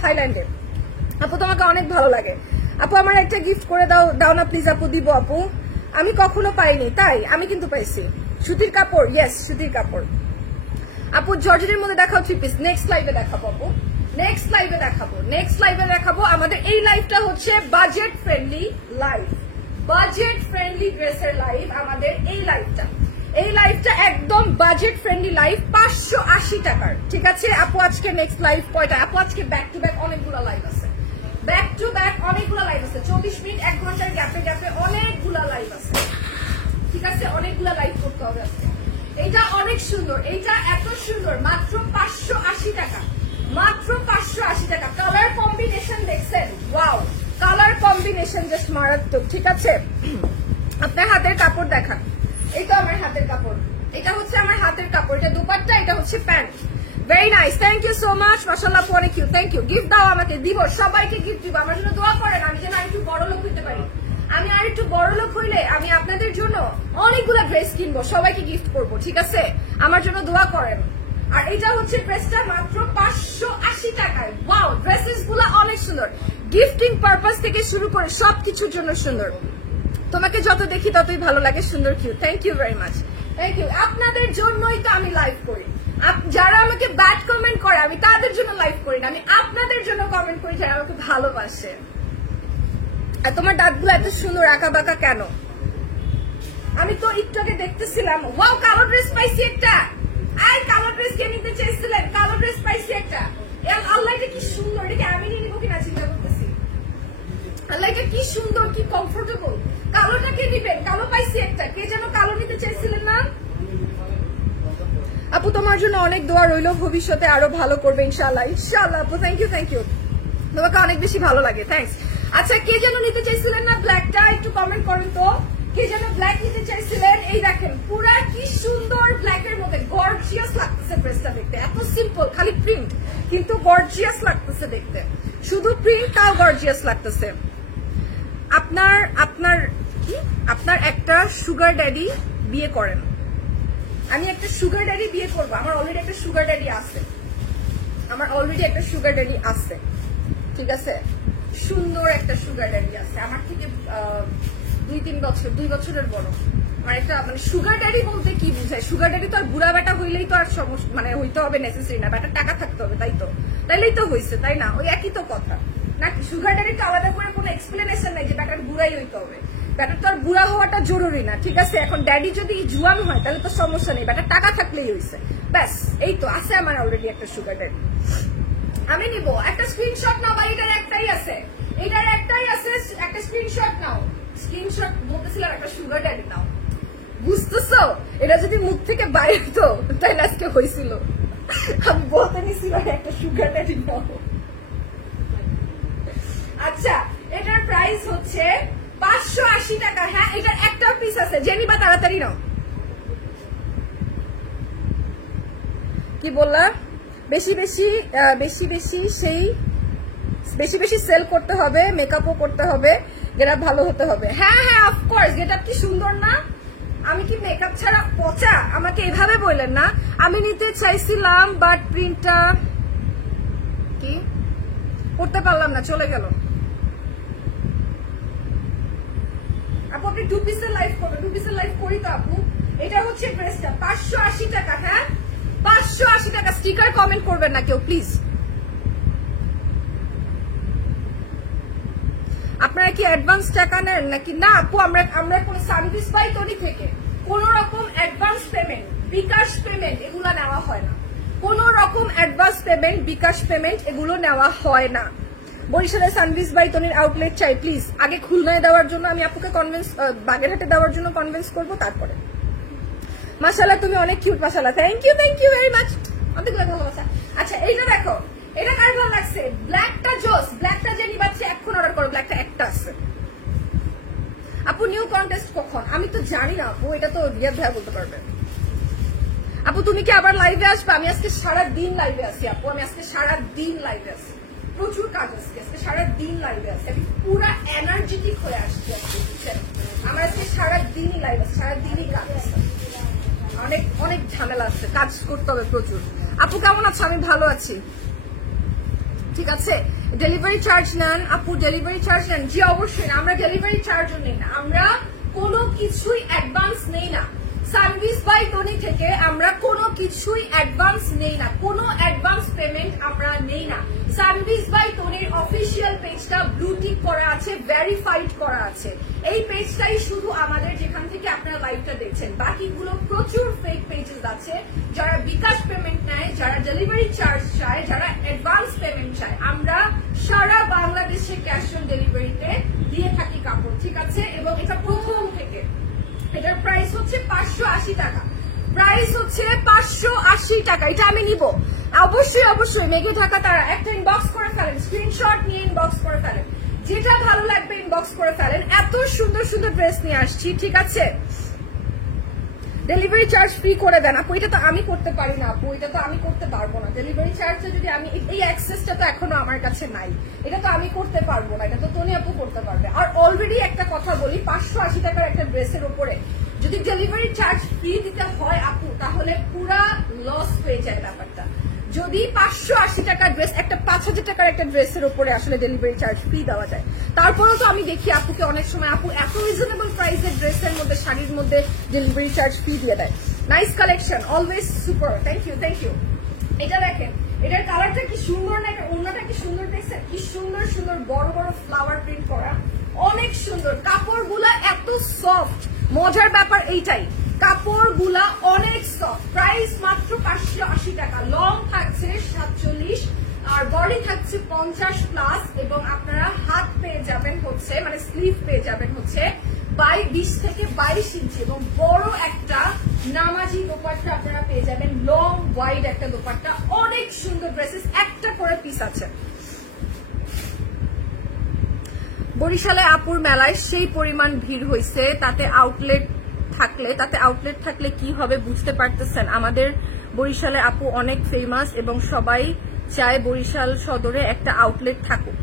থাইল্যান্ডে। আপু তোমাকে অনেক ভালো লাগে আপু, আমার একটা গিফট করে দাও, দাও না প্লিজ আপু, দিব আপু, আমি কখনো পাইনি, তাই আমি কিন্তু পাইছি সুতির কাপড়, ইয়েস সুতির কাপড় আপু। জর্জেটের মধ্যে দেখাও 3 পিস, নেক্সট লাইভে দেখাবো আপু, নেক্সট লাইভে দেখাবো, নেক্সট লাইভে দেখাবো। আমাদের এই লাইভটা হচ্ছে budget friendly live, budget friendly ড্রেসের লাইভ আমাদের এই লাইভটা, এই লাইভটা একদম বাজেট ফ্রেন্ডলি লাইভ, 580 টাকার, ঠিক আছে আপু। আজকে নেক্সট লাইভ কয়টা আপু? আজকে ব্যাক টু ব্যাক অনেকগুলো লাইভ আছে, ব্যাক টু ব্যাক অনেকগুলো লাইভ আছে, 24 মিনিট 1 ঘন্টার গ্যাপে গ্যাপে অনেকগুলো লাইভ আছে, ঠিক আছে, অনেকগুলো লাইভ করতে হবে আজকে। এটা অনেক সুন্দর, এইটা এত সুন্দর, মাত্র 580 টাকা, মাত্র 580 টাকা। কালার কম্বিনেশন দেখছেন, ওয়াও, কালার কম্বিনেশন জাস্ট মারাত্মক, ঠিক আছে আপনার হাতের কাপড় দেখান। এই তো আমার হাতের কাপড়, এটা হচ্ছে আমার হাতের কাপড়, এটা দুপাট্টা, এটা হচ্ছে pant. Very nice, thank you so much, মাশাআল্লাহ অনেক কিউট, থ্যাংক ইউ। গিফট দাও আমাকে, দিব, সবাইকে গিফট দিব। আমার জন্য দোয়া করেন আমি যেন আরেকটু বড় লোক হইতে পারি। আমি আর একটু বড় লোক হইলে আমি আপনাদের জন্য অনেকগুলো ড্রেস কিনবো, সবাইকে গিফট করব, ঠিক আছে? আমার জন্য দোয়া করেন। আর এটা হচ্ছে ড্রেসটা মাত্র 580 টাকায়। ওয়াও, ড্রেসেস গুলা অনেক সুন্দর, গিফটিং পারপাস থেকে শুরু করে সবকিছুর জন্য সুন্দর। তোমাকে যত দেখি ততই ভালো লাগে, সুন্দর, cute. Thank you very much, thank you. আপনাদের জন্যই তো আমি লাইভ করি। যারা আমাকে ব্যাড কমেন্ট করে আমি তাদের জন্য লাইভ করি না, আমি আপনাদের জন্য কমেন্ট করি যারা আমাকে ভালোবাসে। আর তোমার দাঁতগুলো এত সুন্দর আঁকা বাঁকা কেন? আমি তো একটু আগে দেখতেছিলাম। ওয়াও, কালো ড্রেস পাইছি একটা। আই, কালো ড্রেস কে নিতে চাইছিলেন? কালো ড্রেস পাইছি একটা। আল্লাহ, এটা কি সুন্দর, এটাকে আমি নিয়ে নিবো কিনা চিন্তা করতেছি। আল্লাহ, এটা কি সুন্দর, কি কমফোর্টেবল। কালোটা কে নিবেন? কালো পাইছি একটা। কে যেন কালো নিতে চাইছিলেন না? আপু তোমার জন্য অনেক দোয়া রইল, ভবিষ্যতে আরো ভালো করবে ইনশাআল্লাহ। ইনশাআল্লাহ আপু, থ্যাংক ইউ, থ্যাংক ইউ। তোমাকে অনেক বেশি ভালো লাগে, থ্যাঙ্কস। আচ্ছা, কে যেন নিতে চাইছিলেন না ব্ল্যাকটা? একটু কমেন্ট করেন তো, কে যেন ব্ল্যাক নিতে চাইছিলেন? এই দেখেন, পুরা কি সুন্দর ব্ল্যাকের মধ্যে, গর্জিয়াস লাগতেছে ড্রেসটা দেখতে। এত সিম্পল, খালি প্রিন্ট, কিন্তু গর্জিয়াস লাগতেছে দেখতে। শুধু প্রিন্ট, তাও গর্জিয়াস লাগতেছে। আপনার একটা সুগার ড্যাডি বিয়ে করেন। আমি একটা সুগার ড্যাডি বিয়ে করবো। আমার অলরেডি একটা সুগার ড্যাডি আছে, ঠিক আছে? সুন্দর একটা সুগার ড্যাডি আছে, আমার থেকে 2 বছরের বড়। আমার একটা মানে সুগার ড্যাডি বলতে কি বুঝায়? সুগার ড্যাডি তো আর বুড়া বেটা হইলেই তো আর সমস্যা মানে হইতে হবে নেসেসারি না, বেটা টাকা থাকতে হবে, তাই তো? তাইলেই তো হয়েছে, তাই না? ওই একই তো কথা নাকি? সুগার ড্যাডি তো আলাদা করে কোনো এক্সপ্লেনেশন নাই যে বেটার বুড়াই হইতে হবে। বেটার তো আর বুড়া হওয়াটা জরুরি না, ঠিক আছে? এখন ড্যাডি যদি জুয়ান হয় তাহলে তো সমস্যা নেই, বেটার টাকা থাকলেই হয়েছে, ব্যাস। এই তো আছে আমার অলরেডি একটা সুগার ড্যাডি। আমি নিব একটা স্ক্রিনশট নাও, বা এটার একটাই আছে, একটা স্ক্রিনশট নাও। স্ক্রিনশট বলতেছিলাম, একটা সুগার ড্যাডি নাও, বুঝতেছো? এটা যদি মুখ থেকে বাইরে হতো তাহলে আজকে হয়েছিল। আমি বলতে নিছিলাম একটা সুগার ড্যাডি নাও। আচ্ছা, এটার প্রাইস হচ্ছে 580 টাকা। হ্যাঁ, এটার একটা পিস আছে, জেনিবা তাড়াতাড়ি নাও। কি বললাম? বেশি বেশি সেল করতে হবে, মেকআপও করতে হবে, গেটআপ ভালো হতে হবে। হ্যাঁ হ্যাঁ, অফকোর্স, গেটআপ কি সুন্দর না? আমি কি মেকআপ ছাড়া পচা? আমাকে এভাবে বললেন না। আমি নিতে চাইছিলাম, বাট প্রিন্টটা কি করতে পারলাম না, চলে গেল। আপু আপনি 2 পিসের লাইভ করবেন? 2 পিসের লাইভ করি তো আপু। এটা হচ্ছে ড্রেসটা 580 টাকা। হ্যাঁ, 580 টাকা। স্টিকার কমেন্ট করবেন না কেউ প্লিজ। আপনারা কি অ্যাডভান্স টাকা নেন নাকি? না আপু, আমরা কোন সার্ভিস পাই তৈরি থেকে কোন রকম অ্যাডভান্স পেমেন্ট, বিকাশ পেমেন্ট এগুলো নেওয়া হয় না। কোন রকম অ্যাডভান্স পেমেন্ট, বিকাশ পেমেন্ট এগুলো নেওয়া হয় না। বরিশালের সানভিস বাই তনির আউটলেট চাই প্লিজ। আগে খুলনায় দেওয়ার জন্য আমি আপুকে কনভিন্স, বাগেরহাটে দেওয়ার জন্য কনভিন্স করবো, তারপরে। মাশাআল্লাহ, তুমি অনেক কিউট, মাশাআল্লাহ, থ্যাংক ইউ ভেরি মাচ, অনেকগুলো ভালোবাসা। আচ্ছা, এইটা দেখো, এটা কার ভালো লাগছে? ব্ল্যাকটা জোস, ব্ল্যাকটা যে নিবাচ্ছে এখন অর্ডার করো, ব্ল্যাকটা একটা আছে। আপু নিউ কন্টেস্ট কখন? আমি তো জানি না আপু, এটা তো রিয়াদ ভাই বলতে পারবে। আপু তুমি কি আবার লাইভে আসবে? আমি আজকে সারাদিন লাইভে আছি আপু, আমি আজকে সারাদিন লাইভে আছি, প্রচুর কাজ আজকে সারাদিন লাইভে আছি, আমি পুরা এনার্জেটিক হয়ে আসছি আজকে, বুঝছেন? আমার আজকে সারাদিনই লাইভ আছে, সারাদিনই কাজ আছে, অনেক ঝামেলা আছে, কাজ করতে হবে প্রচুর। আপু কেমন আছো? আমি ভালো আছি, ঠিক আছে। ডেলিভারি চার্জ নেন আপু? ডেলিভারি চার্জ নেন? জি অবশ্যই। আমরা ডেলিভারি চার্জও নেই না, আমরা কোনো কিছুই অ্যাডভান্স নেই না। সার্ভিস বাই টনি থেকে আমরা কোনো কিছুই অ্যাডভান্স নেই না, কোনো অ্যাডভান্স পেমেন্ট আমরা নেই না। সার্ভিস বাই টনির অফিসিয়াল পেজটা ব্লু টিক করা আছে, ভেরিফাইড করা আছে। এই পেজটাই শুধু আমাদের, যেখান থেকে আপনারা লাইভটা দেখছেন। বাকিগুলো প্রচুর ফেক পেজেস আছে, যারা বিকাশ পেমেন্ট নেয়, যারা ডেলিভারি চার্জ চায়, যারা অ্যাডভান্স পেমেন্ট চায়। আমরা সারা বাংলাদেশে ক্যাশ অন ডেলিভারিতে দিয়ে থাকি কাপড়, ঠিক আছে? এবং এটা প্রথম থেকে, এটার প্রাইস হচ্ছে 580 টাকা, প্রাইস হচ্ছে 580 টাকা। এটা আমি নিব অবশ্যই। মেঘে ঢাকা তারা একটা ইনবক্স করে ফেলেন, স্ক্রিনশট নিয়ে ইনবক্স করে ফেলেন। যেটা ভালো লাগবে ইনবক্স করে ফেলেন। এত সুন্দর সুন্দর ড্রেস নিয়ে আসছি, ঠিক আছে? ডেলিভারি চার্জ ফ্রি করে দেন আপু। এটা তো আমি করতে পারি না আপু, এটা তো আমি করতে পারবো না। ডেলিভারি চার্জটা যদি আমি, এই অ্যাক্সেসটা তো এখনো আমার কাছে নাই, এটা তো আমি করতে পারবো না, এটা তো তনি আপু করতে পারবে। আর অলরেডি একটা কথা বলি, 580 টাকার একটা ড্রেসের উপরে যদি ডেলিভারি চার্জ ফ্রি দিতে হয় আপু, তাহলে পুরা লস হয়ে যায় ব্যাপারটা। যদি 580 টাকার ড্রেস, একটা 5000 টাকার একটা ড্রেসের উপরে আসলে ডেলিভারি চার্জ ফ্রি দেওয়া যায়, তারপরেও তো আমি দেখি আপুকে অনেক সময় আপু এত রিজনেবল প্রাইসের ড্রেসের মধ্যে, শাড়ির মধ্যে ডেলিভারি চার্জ ফ্রি দিয়ে দেয়। Nice collection, always super, thank you thank you. এটা দেখেন, এটার কালারটা কি সুন্দর না, এটা ওড়নাটা কি সুন্দর দেখছেন, কি সুন্দর সুন্দর বড় বড় ফ্লাওয়ার প্রিন্ট করা, অনেক সুন্দর। কাপড়গুলা এত সফট, মজার ব্যাপার এইটাই, কাপড়গুলা অনেক সফট। প্রাইস মাত্র 580 টাকা। লং থাকছে 47 আর বডি থাকছে 50 প্লাস, এবং আপনারা হাত পেয়ে যাবেন হচ্ছে, মানে স্লিভ পেয়ে যাবেন হচ্ছে 20 থেকে 22 ইঞ্চি, এবং বড় একটা নামাজি দোপাট্টা আপনারা পেয়ে যাবেন, লং ওয়াইড একটা দোপাট্টা। অনেক সুন্দর ড্রেসেস, একটা করে পিস আছে। বরিশালে আপুর মেলায় সেই পরিমাণ ভিড় হয়েছে, তাতে আউটলেট থাকলে কি হবে বুঝতে পারতেছেন। আমাদের বরিশালে আপু অনেক ফেমাস এবং সবাই চায় বরিশাল সদরে একটা আউটলেট থাকুক।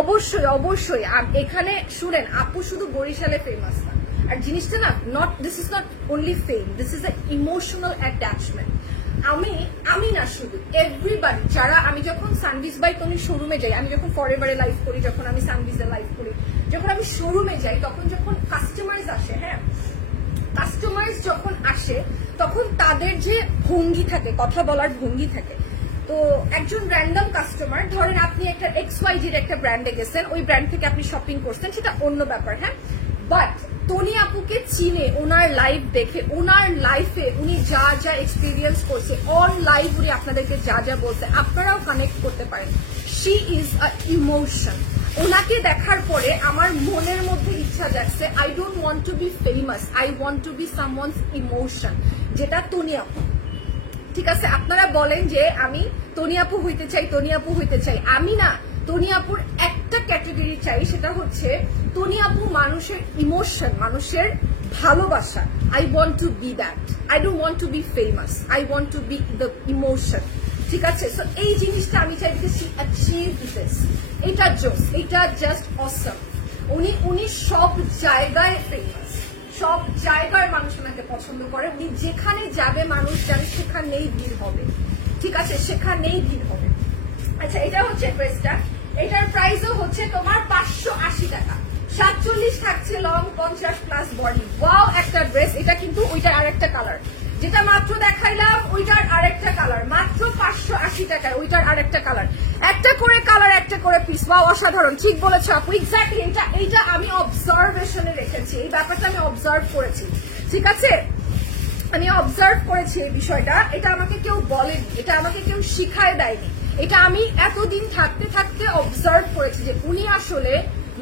অবশ্যই অবশ্যই। এখানে শুনেন, আপু শুধু বরিশালে ফেমাস না, আর জিনিসটা না, this is not only fame, this is a emotional attachment. আমি না শুধু, এভরিবডি, যারা, আমি যখন সানভিজ বাই তনির শোরুমে যাই, আমি যখন ফরএভারে লাইভ করি, যখন আমি সানভিজে লাইভ করি, যখন আমি শোরুমে যাই, তখন যখন কাস্টমার্স আসে, হ্যাঁ, কাস্টমার্স যখন আসে তখন তাদের যে ভঙ্গি থাকে, কথা বলার ভঙ্গি থাকে, তো একজন র্যান্ডম কাস্টমার, ধরেন আপনি একটা XYZ একটা ব্র্যান্ডে গেছেন, ওই ব্র্যান্ড থেকে আপনি শপিং করছেন, সেটা অন্য ব্যাপার, হ্যাঁ, বাট তনি আপুকে চিনে, ওনার লাইভ দেখে, ওনার লাইফে উনি যা যা এক্সপিরিয়েন্স করছে, অন লাইভ উনি আপনাদেরকে যা যা বলছে, আপনারাও কানেক্ট করতে পারেন। She is a emotion. ওনাকে দেখার পরে আমার মনের মধ্যে ইচ্ছা যাচ্ছে, I don't want to be famous, I want to be someone's emotion, যেটা তনি আপু। ঠিক আছে, আপনারা বলেন যে আমি তনি আপু হইতে চাই, তনি আপু হইতে চাই। আমি না, তনি আপুর একটা ক্যাটাগরি চাই, সেটা হচ্ছে তনি আপু মানুষের ইমোশন, মানুষের ভালোবাসা। I want to be that, I don't want to be famous, I want to be the emotion. ঠিক আছে, সো এই জিনিসটা আমি চাই, বিকজ শি অ্যাচিভড দিস। এটা জোস, এটা জাস্ট অসম। উনি সব জায়গায় ফেমাস, সব জায়গার মানুষ ওনাকে পছন্দ করে। উনি যেখানে যাবে মানুষ জানে সেখানেই ভিড় হবে। ঠিক আছে, সেখানেই ভিড় হবে। আচ্ছা, এটা হচ্ছে ড্রেসটা, এটার প্রাইসও হচ্ছে তোমার 580 টাকা। 47 থাকছে লং, 50 প্লাস বডি। ওয়াও একটা ড্রেস। এটা কিন্তু ওইটার আরেকটা কালার, যেটা মাত্র দেখাইলাম, ওইটার আরেকটা কালার, মাত্র 580 টাকায় ওইটার আরেকটা কালার। একটা করে কালার, একটা করে পিস। ওয়াও, অসাধারণ, ঠিক বলেছো আপু, এক্স্যাক্টলি। এইটা আমি অবজারভেশনে রেখেছি, এই ব্যাপারটা আমি অবজার্ভ করেছি। ঠিক আছে, আমি অবজার্ভ করেছি এই বিষয়টা। এটা আমাকে কেউ বলেনি, এটা আমাকে কেউ শিখায় দেয়নি, এটা আমি এতদিন থাকতে থাকতে অবজার্ভ করেছি যে উনি আসলে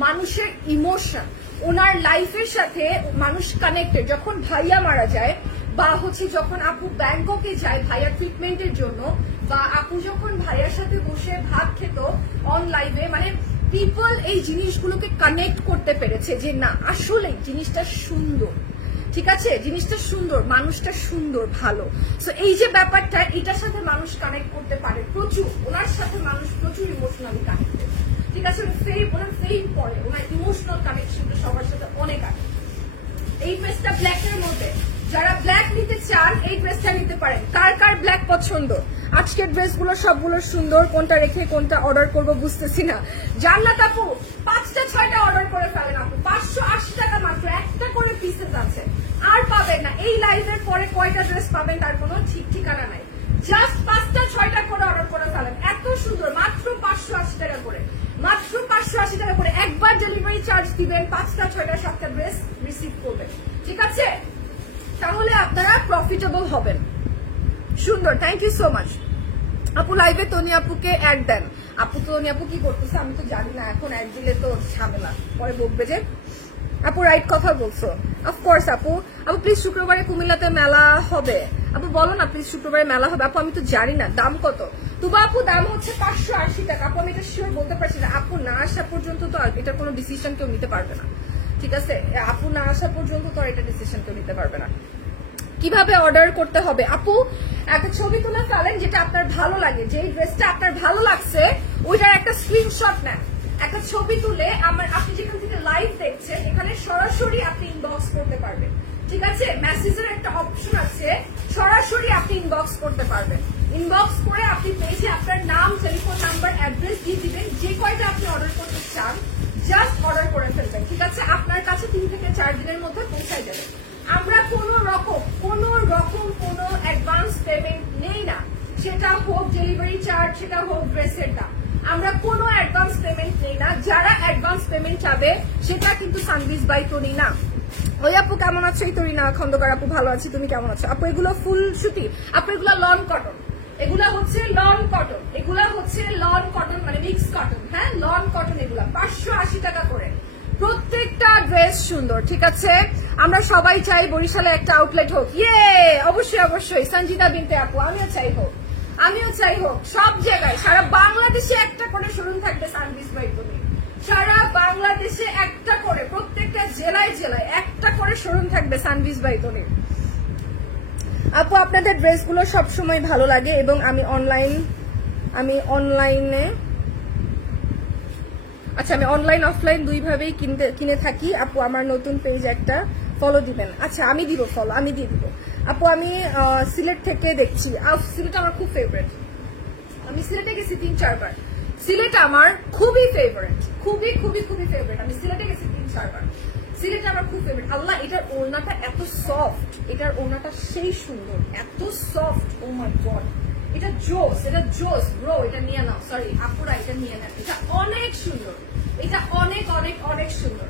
মানুষের ইমোশন, ওনার লাইফের সাথে মানুষ কানেক্টেড। যখন ভাইয়া মারা যায়, বা হচ্ছে যখন আপু ব্যাংককে যায় ভাইয়া ট্রিটমেন্টের জন্য, বা আপু যখন ভাইয়ার সাথে বসে ভাত খেত অন লাইভে, মানে পিপল এই জিনিসগুলোকে কানেক্ট করতে পেরেছে যে না, আসলে জিনিসটা সুন্দর। ঠিক আছে, জিনিসটা সুন্দর, মানুষটা সুন্দর, ভালো। সো এই যে ব্যাপারটা, এটার সাথে মানুষ কানেক্ট করতে পারে প্রচুর, ওনার সাথে মানুষ প্রচুর ইমোশনালি কানেক্টেড। ঠিক আছে, ওনার ফেম পড়ে, ওনার ইমোশনাল কানেকশনটা সবার সাথে অনেক আছে। এই ড্রেসটা ব্ল্যাকের মধ্যে, যারা ব্ল্যাক নিতে চান এই ড্রেসটা নিতে পারেন। কার কার ব্ল্যাক পছন্দ? আজকের ড্রেসগুলো সবগুলো সুন্দর, কোনটা রেখে কোনটা অর্ডার করবো বুঝতেছি না। জান্নাত আপু 5টা 6টা অর্ডার করে ফেলেন আপু, 580 টাকা মাত্র, একটা করে পিসেস আছে, আর পাবেন না। এই লাইভের পরে কয়টা ড্রেস পাবেন তার কোনো ঠিক ঠিকানা নাই। জাস্ট 5টা 6টা করে অর্ডার করে ফেলেন, এত সুন্দর, মাত্র 580 টাকা করে, মাত্র 580 টাকা করে। একবার ডেলিভারি চার্জ দিবেন, 5টা 6টা 7টা ড্রেস রিসিভ করবেন। ঠিক আছে, তাহলে আপনারা প্রফিটেবল হবেন। সুন্দর, থ্যাংক ইউ সো মাচ আপু। লাইভে তনি আপুকে অ্যাড দেন। আপু, তনি আপু কি করতেছে আমি তো জানি না, এখন অ্যাড দিলে তো ঝামেলা, পরে বকবে যে। আপু রাইট কথা বলছো, অফকোর্স আপু। আপু প্লিজ শুক্রবারে কুমিল্লাতে মেলা হবে। আপু বলো না প্লিজ, শুক্রবারে মেলা হবে। আপু আমি তো জানি না দাম কত। তুবা আপু দাম হচ্ছে 580 টাকা। আপু আমি এটা শিওর বলতে পারছি না, আপু না আসা পর্যন্ত তো আর এটা কোনো ডিসিশন কেউ নিতে পারবে না, ঠিক আছে? আপু না আসা পর্যন্ত তো আর এটা ডিসিশন কেউ নিতে পারবে না। কিভাবে অর্ডার করতে হবে? আপু একটা ছবি তুলে ফেলেন যেটা আপনার ভালো লাগে, যে ড্রেসটা আপনার ভালো লাগছে ওইটার একটা স্ক্রিনশট নেন, একটা ছবি তুলে আপনি যেখান থেকে লাইভ দেখছেন এখানে সরাসরি আপনি ইনবক্স করতে পারবেন, ঠিক আছে? মেসেজের একটা অপশন আছে, সরাসরি আপনি ইনবক্স করতে পারবেন। ইনবক্স করে আপনি পেজে আপনার নাম, টেলিফোন নাম্বার, অ্যাড্রেস দিয়ে দিবেন, যে কয়টা আপনি অর্ডার করতে চান জাস্ট অর্ডার করে ফেলবেন, ঠিক আছে? আপনার কাছে 3 থেকে 4 দিনের মধ্যে পৌঁছায় যাবে। আমরা কোনো রকম কোনো অ্যাডভান্স পেমেন্ট নেই না, সেটা হোক ডেলিভারি চার্জ, সেটা হোক ড্রেসের দাম, আমরা কোনো অ্যাডভান্স পেমেন্ট নেই না। যারা অ্যাডভান্স পেমেন্ট চাবে সেটা কিন্তু সানভিজ বাই তনি না। ওই আপু কেমন আছো? এই তরিনা খন্দকার আপু ভালো আছি, তুমি কেমন আছো? আপু এগুলো ফুল সুতি, আপু এগুলো লন কটন, এগুলা হচ্ছে লন কটন, এগুলা হচ্ছে লন কটন মানে মিক্স কটন, হ্যাঁ লন কটন। এগুলা 580 টাকা করে, প্রত্যেকটা ড্রেস সুন্দর, ঠিক আছে? আমরা সবাই চাই বরিশালে একটা আউটলেট হোক, ইয়ে অবশ্যই অবশ্যই সঞ্জিতা বিনতে আপু, আমিও চাই হোক সব জায়গায়, সারা বাংলাদেশে একটা করে শোরুম থাকবে সানভিজ বাই তনি, সারা বাংলাদেশে একটা করে, প্রত্যেকটা জেলায় জেলায় একটা করে শোরুম থাকবে সানভিজ বাই তনি। আপু আপনাদের ড্রেসগুলো সবসময় ভালো লাগে এবং আমি অনলাইনে আচ্ছা আমি অনলাইন অফলাইন দুইভাবেই কিনে থাকি। আপু আমার নতুন পেজ একটা ফলো দিবেন। আচ্ছা আমি দিব ফলো, আমি দিয়ে দিব। আপু আমি সিলেট থেকে দেখছি, সিলেট আমার খুব ফেভারিট, আমি সিলেটে গেছি 3-4 বার, সিলেট আমার খুবই ফেভারিট, খুবই খুবই খুবই ফেভারিট, আমি সিলেটে গেছি 3-4 বার, সিলেট আমার খুব ফেভারিট। আল্লাহ এটার ওড়নাটা এত সফট, এটার ওড়নাটা সেই সুন্দর, এত সফট, ও মাই গড, এটা জোস ব্রো, এটা নিয়ে নাও, সরি আপুরা এটা নিয়ে নেন, এটা অনেক সুন্দর, এটা অনেক অনেক অনেক সুন্দর।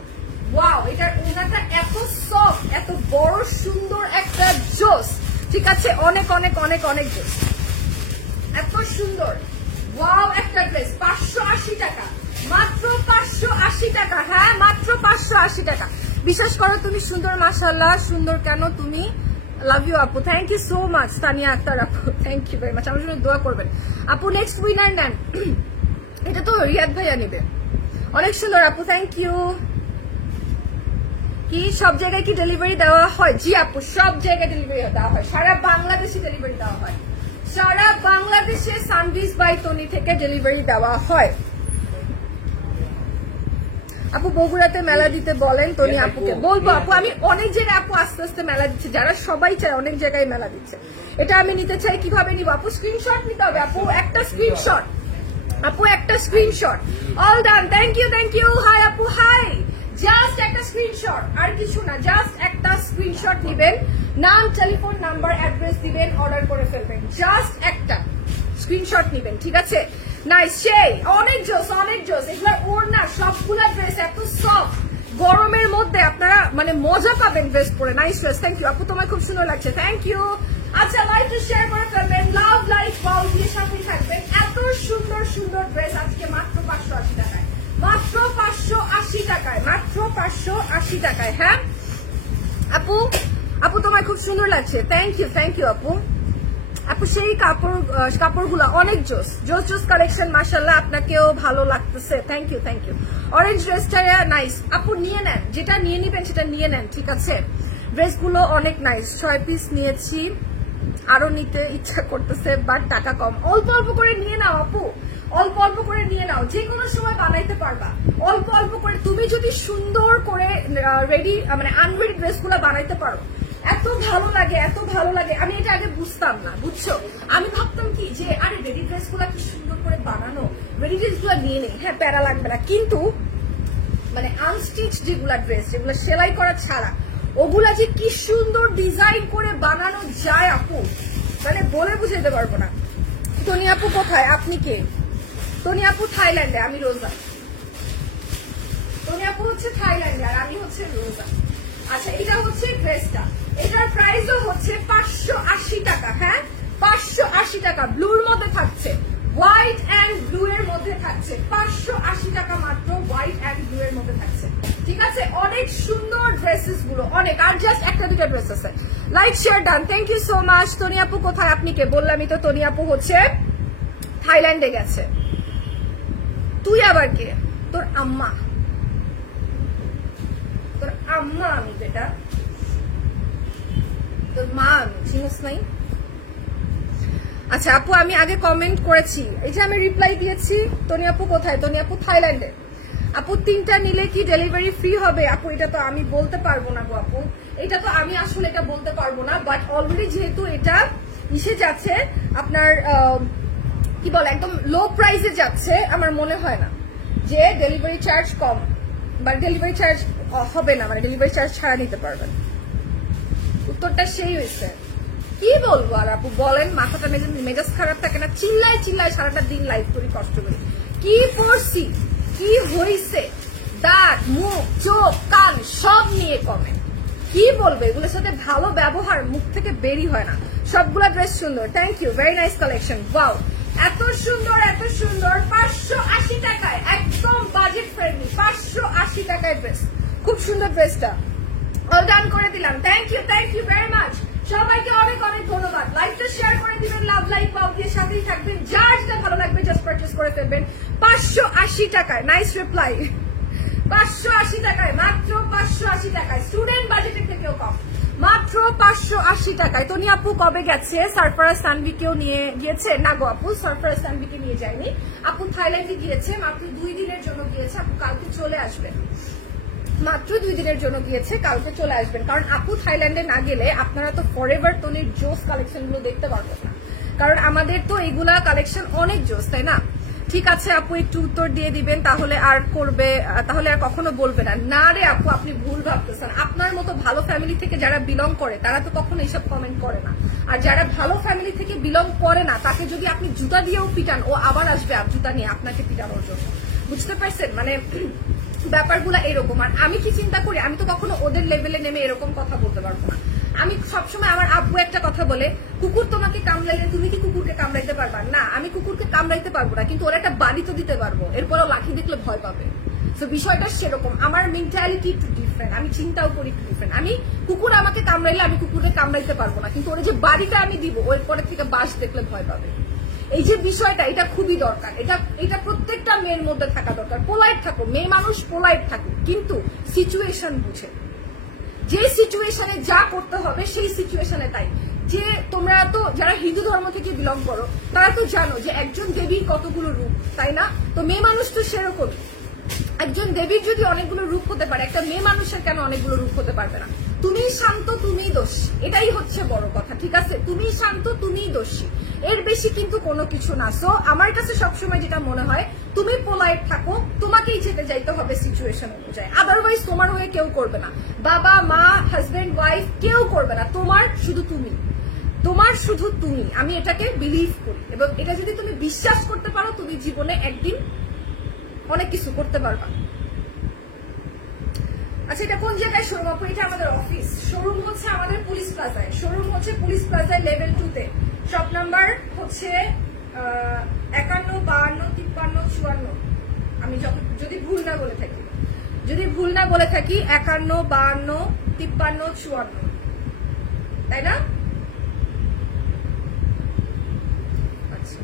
ওয়াও, এটার ওড়নাটা এত সফট, এত বড় সুন্দর একটা জোস, ঠিক আছে? অনেক অনেক অনেক অনেক জোস, এত সুন্দর। ওয়াও একটা ড্রেস 580 টাকা, মাত্র 580 টাকা, হ্যাঁ মাত্র 580 টাকা। বিশ্বাস করো তুমি সুন্দর, মাশাআল্লাহ সুন্দর কেন তুমি, লাভ ইউ আপু, thank you so much. Tania Akter আপু থ্যাংক ইউ ভেরি মাচ, আমার জন্য দোয়া করবেন আপু। নেক্সট উইনার নেন, এটা তো রিয়াদ ভাইয়া নিবে, অনেক সুন্দর আপু, থ্যাংক ইউ। কি সব জায়গায় কি ডেলিভারি দেওয়া হয়? জি আপু সব জায়গায় ডেলিভারি দেওয়া হয়, সারা বাংলাদেশে ডেলিভারি দেওয়া হয়, সারা বাংলাদেশে সানভিজ বাই তনি থেকে ডেলিভারি দেওয়া হয়। আপু বগুড়াতে মেলা দিতে বলেন তনি আপুকে। বলবো আপু, আমি অনেক জায়গায় আপু আস্তে আস্তে মেলা দিচ্ছে, যারা সবাই চায় অনেক জায়গায় মেলা দিচ্ছে, এটা আমি নিতে চাই। কিভাবে নিব আপু? স্ক্রিনশট নিতে হবে আপু, একটা স্ক্রিনশট, আপু একটা screenshot. All done, thank you. Hi আপু, হাই, জাস্ট একটা স্ক্রিনশট, আর কিছু না, জাস্ট একটা স্ক্রিনশট নিবেন, নাম, টেলিফোন নাম্বার, অ্যাড্রেস দিবেন, অর্ডার করে ফেলবেন, জাস্ট একটা স্ক্রিনশট নিবেন, ঠিক আছে? নাইস, সেই অনেক জোস, অনেক জোস। এগুলা ওড়না সবগুলা ড্রেস এত সফট, গরমের মধ্যে আপনারা মানে মজা পাবেন ড্রেস পরে। নাইস ড্রেস, থ্যাংক ইউ আপু, তোমার খুব সুন্দর লাগছে, থ্যাংক ইউ। আচ্ছা লাইক টু শেয়ার করে ফেলবেন, লাভ লাইক ওয়াও দিয়ে সাথে থাকবেন। এত সুন্দর সুন্দর ড্রেস আজকে মাত্র 580 টাকায়, মাত্র 580 টাকায়, মাত্র 580 টাকায়। হ্যাঁ আপু, আপু তোমার খুব সুন্দর লাগছে, থ্যাংক ইউ আপু। আপু সেই কাপড়গুলো অনেক জোস কালেকশন, মাশাআল্লাহ, আপনাকেও ভালো লাগতেছে, থ্যাংক ইউ। অরেঞ্জ ড্রেসটা নাইস আপু, নিয়ে নেন, যেটা নিয়ে নিবেন সেটা নিয়ে নেন, ঠিক আছে? ড্রেসগুলো অনেক নাইস, 6 পিস নিয়েছি, আরো নিতে ইচ্ছা করতেছে বাট টাকা কম। অল্প অল্প করে নিয়ে নাও আপু, অল্প অল্প করে নিয়ে নাও, যে কোনো সময় বানাইতে পারবা, অল্প অল্প করে। তুমি যদি সুন্দর করে রেডি মানে আনরেডি ড্রেসগুলো বানাইতে পারো, এত ভালো লাগে, এত ভালো লাগে। আমি এটা আগে বুঝতাম না, বুঝছো? আমি ভাবতাম কি যে আরে রেডি ড্রেসগুলো কি সুন্দর করে বানানো, রেডি ড্রেসগুলো নিয়ে নেই, হ্যাঁ প্যারা লাগবে না, কিন্তু মানে আনস্টিচ যেগুলা ড্রেস, যেগুলো সেলাই করা ছাড়া, ওগুলা যে কি সুন্দর ডিজাইন করে বানানো যায় আপু, মানে বলে বুঝাইতে পারবো না। তনি আপু কোথায়? আপনি কে? তনি আপু থাইল্যান্ডে, আমি রোজা। তনি আপু হচ্ছে থাইল্যান্ডে আর আমি হচ্ছে রোজা। আচ্ছা এটা হচ্ছে ড্রেসটা, এটার প্রাইসও হচ্ছে 580 টাকা, হ্যাঁ 580 টাকা, ব্লুর মধ্যে থাকছে, হোয়াইট অ্যান্ড ব্লু এর মধ্যে থাকছে, 580 টাকা মাত্র, হোয়াইট অ্যান্ড ব্লু এর মধ্যে থাকছে, ঠিক আছে? অনেক সুন্দর ড্রেসেস গুলো, অনেক, আর জাস্ট একটা দুটা ড্রেস আছে। Like share done, thank you so much. Tony আপু কোথায়? আপনি কে? বললামই তো, তনি আপু হচ্ছে থাইল্যান্ডে গেছে। তুই আবার কে? তোর আম্মা, তোর আম্মা আমি বেটা, তোর মা আমি, চিনিস নাই? আচ্ছা আপু, আমি আগে কমেন্ট করেছি, এই যে আমি রিপ্লাই দিয়েছি। তনি আপু কোথায়? তনি আপু থাইল্যান্ডে। আপু 3টা নিলে কি ডেলিভারি ফ্রি হবে? আপু এটা তো আমি বলতে পারবো না গো আপু, এটা তো আমি আসলে এটা বলতে পারবো না। বাট অলরেডি যেহেতু এটা এসে যাচ্ছে আপনার কি বলে একদম লো প্রাইসে যাচ্ছে, আমার মনে হয় না যে ডেলিভারি চার্জ কম বা ডেলিভারি চার্জ হবে না, মানে ডেলিভারি চার্জ ছাড়া নিতে পারবেন। উত্তরটা সেই হয়েছে। কি বলবো আর আপু বলেন, মাথাটা মেজাজ খারাপ থাকে না? চিল্লায় চিল্লায় সারাটা দিন লাইভ করি, কষ্ট করি। কি পড়ছি, কি হয়েছে, দাঁত, মুখ, চোখ, কান সব নিয়ে কমেন্ট। কি বলবো, এগুলোর সাথে ভালো ব্যবহার মুখ থেকে বেরই হয় না। সবগুলা ড্রেস সুন্দর, thank you, very nice collection. Wow, এত সুন্দর এত সুন্দর। 580 টাকায় একদম বাজেট ফ্রেন্ডলি, 580 টাকায় ড্রেস। খুব সুন্দর ড্রেসটা, অল ডান করে দিলাম। Thank you very much. সবাইকে অনেক অনেক ধন্যবাদ। লাইভটা শেয়ার করে দিবেন, লাভ লাইক পাও দিয়ে সাথেই থাকবেন। যার যেটা ভালো লাগবে জাস্ট পারচেজ করে ফেলবেন। 580 টাকায়, নাইস রিপ্লাই। 580 টাকায়, মাত্র 580 টাকায়, স্টুডেন্ট বাজেটের থেকেও কম, মাত্র 580 টাকায়। তনি আপু কবে গেছে? সারফারাজ সানভিকেও নিয়ে গিয়েছে? না গো আপু, সারফারাজ সানভিকে নিয়ে যায়নি। আপু থাইল্যান্ডে গিয়েছে, মাত্র 2 দিনের জন্য গিয়েছে। আপু কালকে চলে আসবেন, মাত্র 2 দিনের জন্য গিয়েছে, কালকে চলে আসবেন। কারণ আপু থাইল্যান্ডে না গেলে আপনারা তো ফরএভার তনির জোস কালেকশন গুলো দেখতে পারবেন না, কারণ আমাদের তো এগুলা কালেকশন অনেক জোস, তাই না? ঠিক আছে আপু, একটু উত্তর দিয়ে দিবেন, তাহলে আর করবে, তাহলে আর কখনো বলবে না। না রে আপু, আপনি ভুল ভাবতেছেন। আপনার মতো ভালো ফ্যামিলি থেকে যারা বিলং করে তারা তো কখনো এইসব কমেন্ট করে না। আর যারা ভালো ফ্যামিলি থেকে বিলং করে না, তাকে যদি আপনি জুতা দিয়েও পিটান, ও আবার আসবে জুতা নিয়ে আপনাকে পিটানোর জন্য। বুঝতে পারছেন? মানে ব্যাপারগুলো এরকম। আর আমি কি চিন্তা করি, আমি তো কখনো ওদের লেভেলে নেমে এরকম কথা বলতে পারবো না। আমি সবসময়, আমার আব্বু একটা কথা বলে, কুকুর তোমাকে কামড়াইলে তুমি কি কুকুরকে কামড়াইতে পারবা? না, আমি কুকুরকে কামড়াইতে পারবো না, কিন্তু ওরা একটা বাড়ি তো দিতে পারবো, এরপরও লাঠি দেখলে ভয় পাবে। তো বিষয়টা সেরকম, আমার মেন্টালিটি একটু ডিফারেন্ট, আমি চিন্তাও করি একটু ডিফারেন্ট। আমি কুকুর আমাকে কামড়াইলে আমি কুকুরকে কামড়াইতে পারবো না, কিন্তু ওরা যে বাড়িটা আমি দিব, ওর পরের থেকে বাস দেখলে ভয় পাবে। এই যে বিষয়টা, এটা খুবই দরকার, এটা প্রত্যেকটা মেয়ের মধ্যে থাকা দরকার। পোলাইট থাকো, মেয়ে মানুষ পোলাইট থাকুক, কিন্তু সিচুয়েশন বুঝে, যে সিচুয়েশনে যা করতে হবে সেই সিচুয়েশনে তাই। যে তোমরা তো যারা হিন্দু ধর্ম থেকে বিলং করো তারা তো জানো যে একজন দেবীর কতগুলো রূপ, তাই না? তো মেয়ে মানুষ তো সেরকম, একজন দেবীর যদি অনেকগুলো রূপ হতে পারে, একটা মেয়ে মানুষের কেন অনেকগুলো রূপ হতে পারবে না? তুমি শান্ত, তুমি দোষী, এটাই হচ্ছে বড় কথা, ঠিক আছে? তুমি শান্ত, তুমি দোষী, এর বেশি কিন্তু কোনো কিছু না। সো আমার কাছে সবসময় যেটা মনে হয়, তুমি পোলাইট থাকো, তোমাকেই যেতে যাইতে হবে সিচুয়েশন অনুযায়ী, আদারওয়াইজ তোমার হয়ে কেউ করবে না, বাবা মা হাজবেন্ড ওয়াইফ কেউ করবে না, তোমার শুধু তুমি, তোমার শুধু তুমি। আমি এটাকে বিলিভ করি, এবং এটা যদি তুমি বিশ্বাস করতে পারো, তুমি জীবনে একদিন অনেক কিছু করতে পারবা। আচ্ছা, এটা কোন জায়গায় শোরুম আপু? এটা আমাদের অফিস। শোরুম হচ্ছে আমাদের পুলিশ প্লাজায়, শোরুম হচ্ছে পুলিশ প্লাজায় লেভেল 2-তে। শপ নাম্বার হচ্ছে 51, 52, 53, 54। আমি যদি ভুল না বলে থাকি, 51, 52, 53, 54, তাই না? আচ্ছা,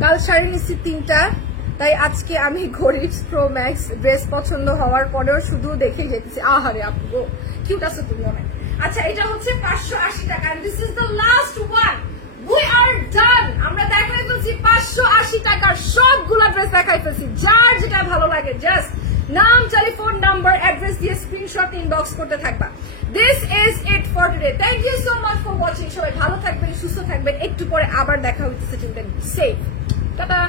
কাল শাড়ি নিচ্ছি 3টা, তাই আজকে আমি গরিব প্রো ম্যাক্স ড্রেস পছন্দ হওয়ার পরেও শুধু দেখে যেতেছি। আহারে আপু গো, কিউট আছে তুমি অনেক। আচ্ছা, এটা হচ্ছে 580 টাকা, and this is the last one. We are done. আমরা দেখাই ফেলছি 580 টাকার সবগুলা ড্রেস দেখাই ফেলছি। যার যেটা ভালো লাগে জাস্ট নাম, টেলিফোন নাম্বার, অ্যাড্রেস দিয়ে স্ক্রিনশট ইনবক্স করতে থাকবা। This is it for today. Thank you so much for watching. সবাই ভালো থাকবেন, সুস্থ থাকবেন। একটু পরে আবার দেখা হচ্ছে। চিন্তা সেফ, টাটা।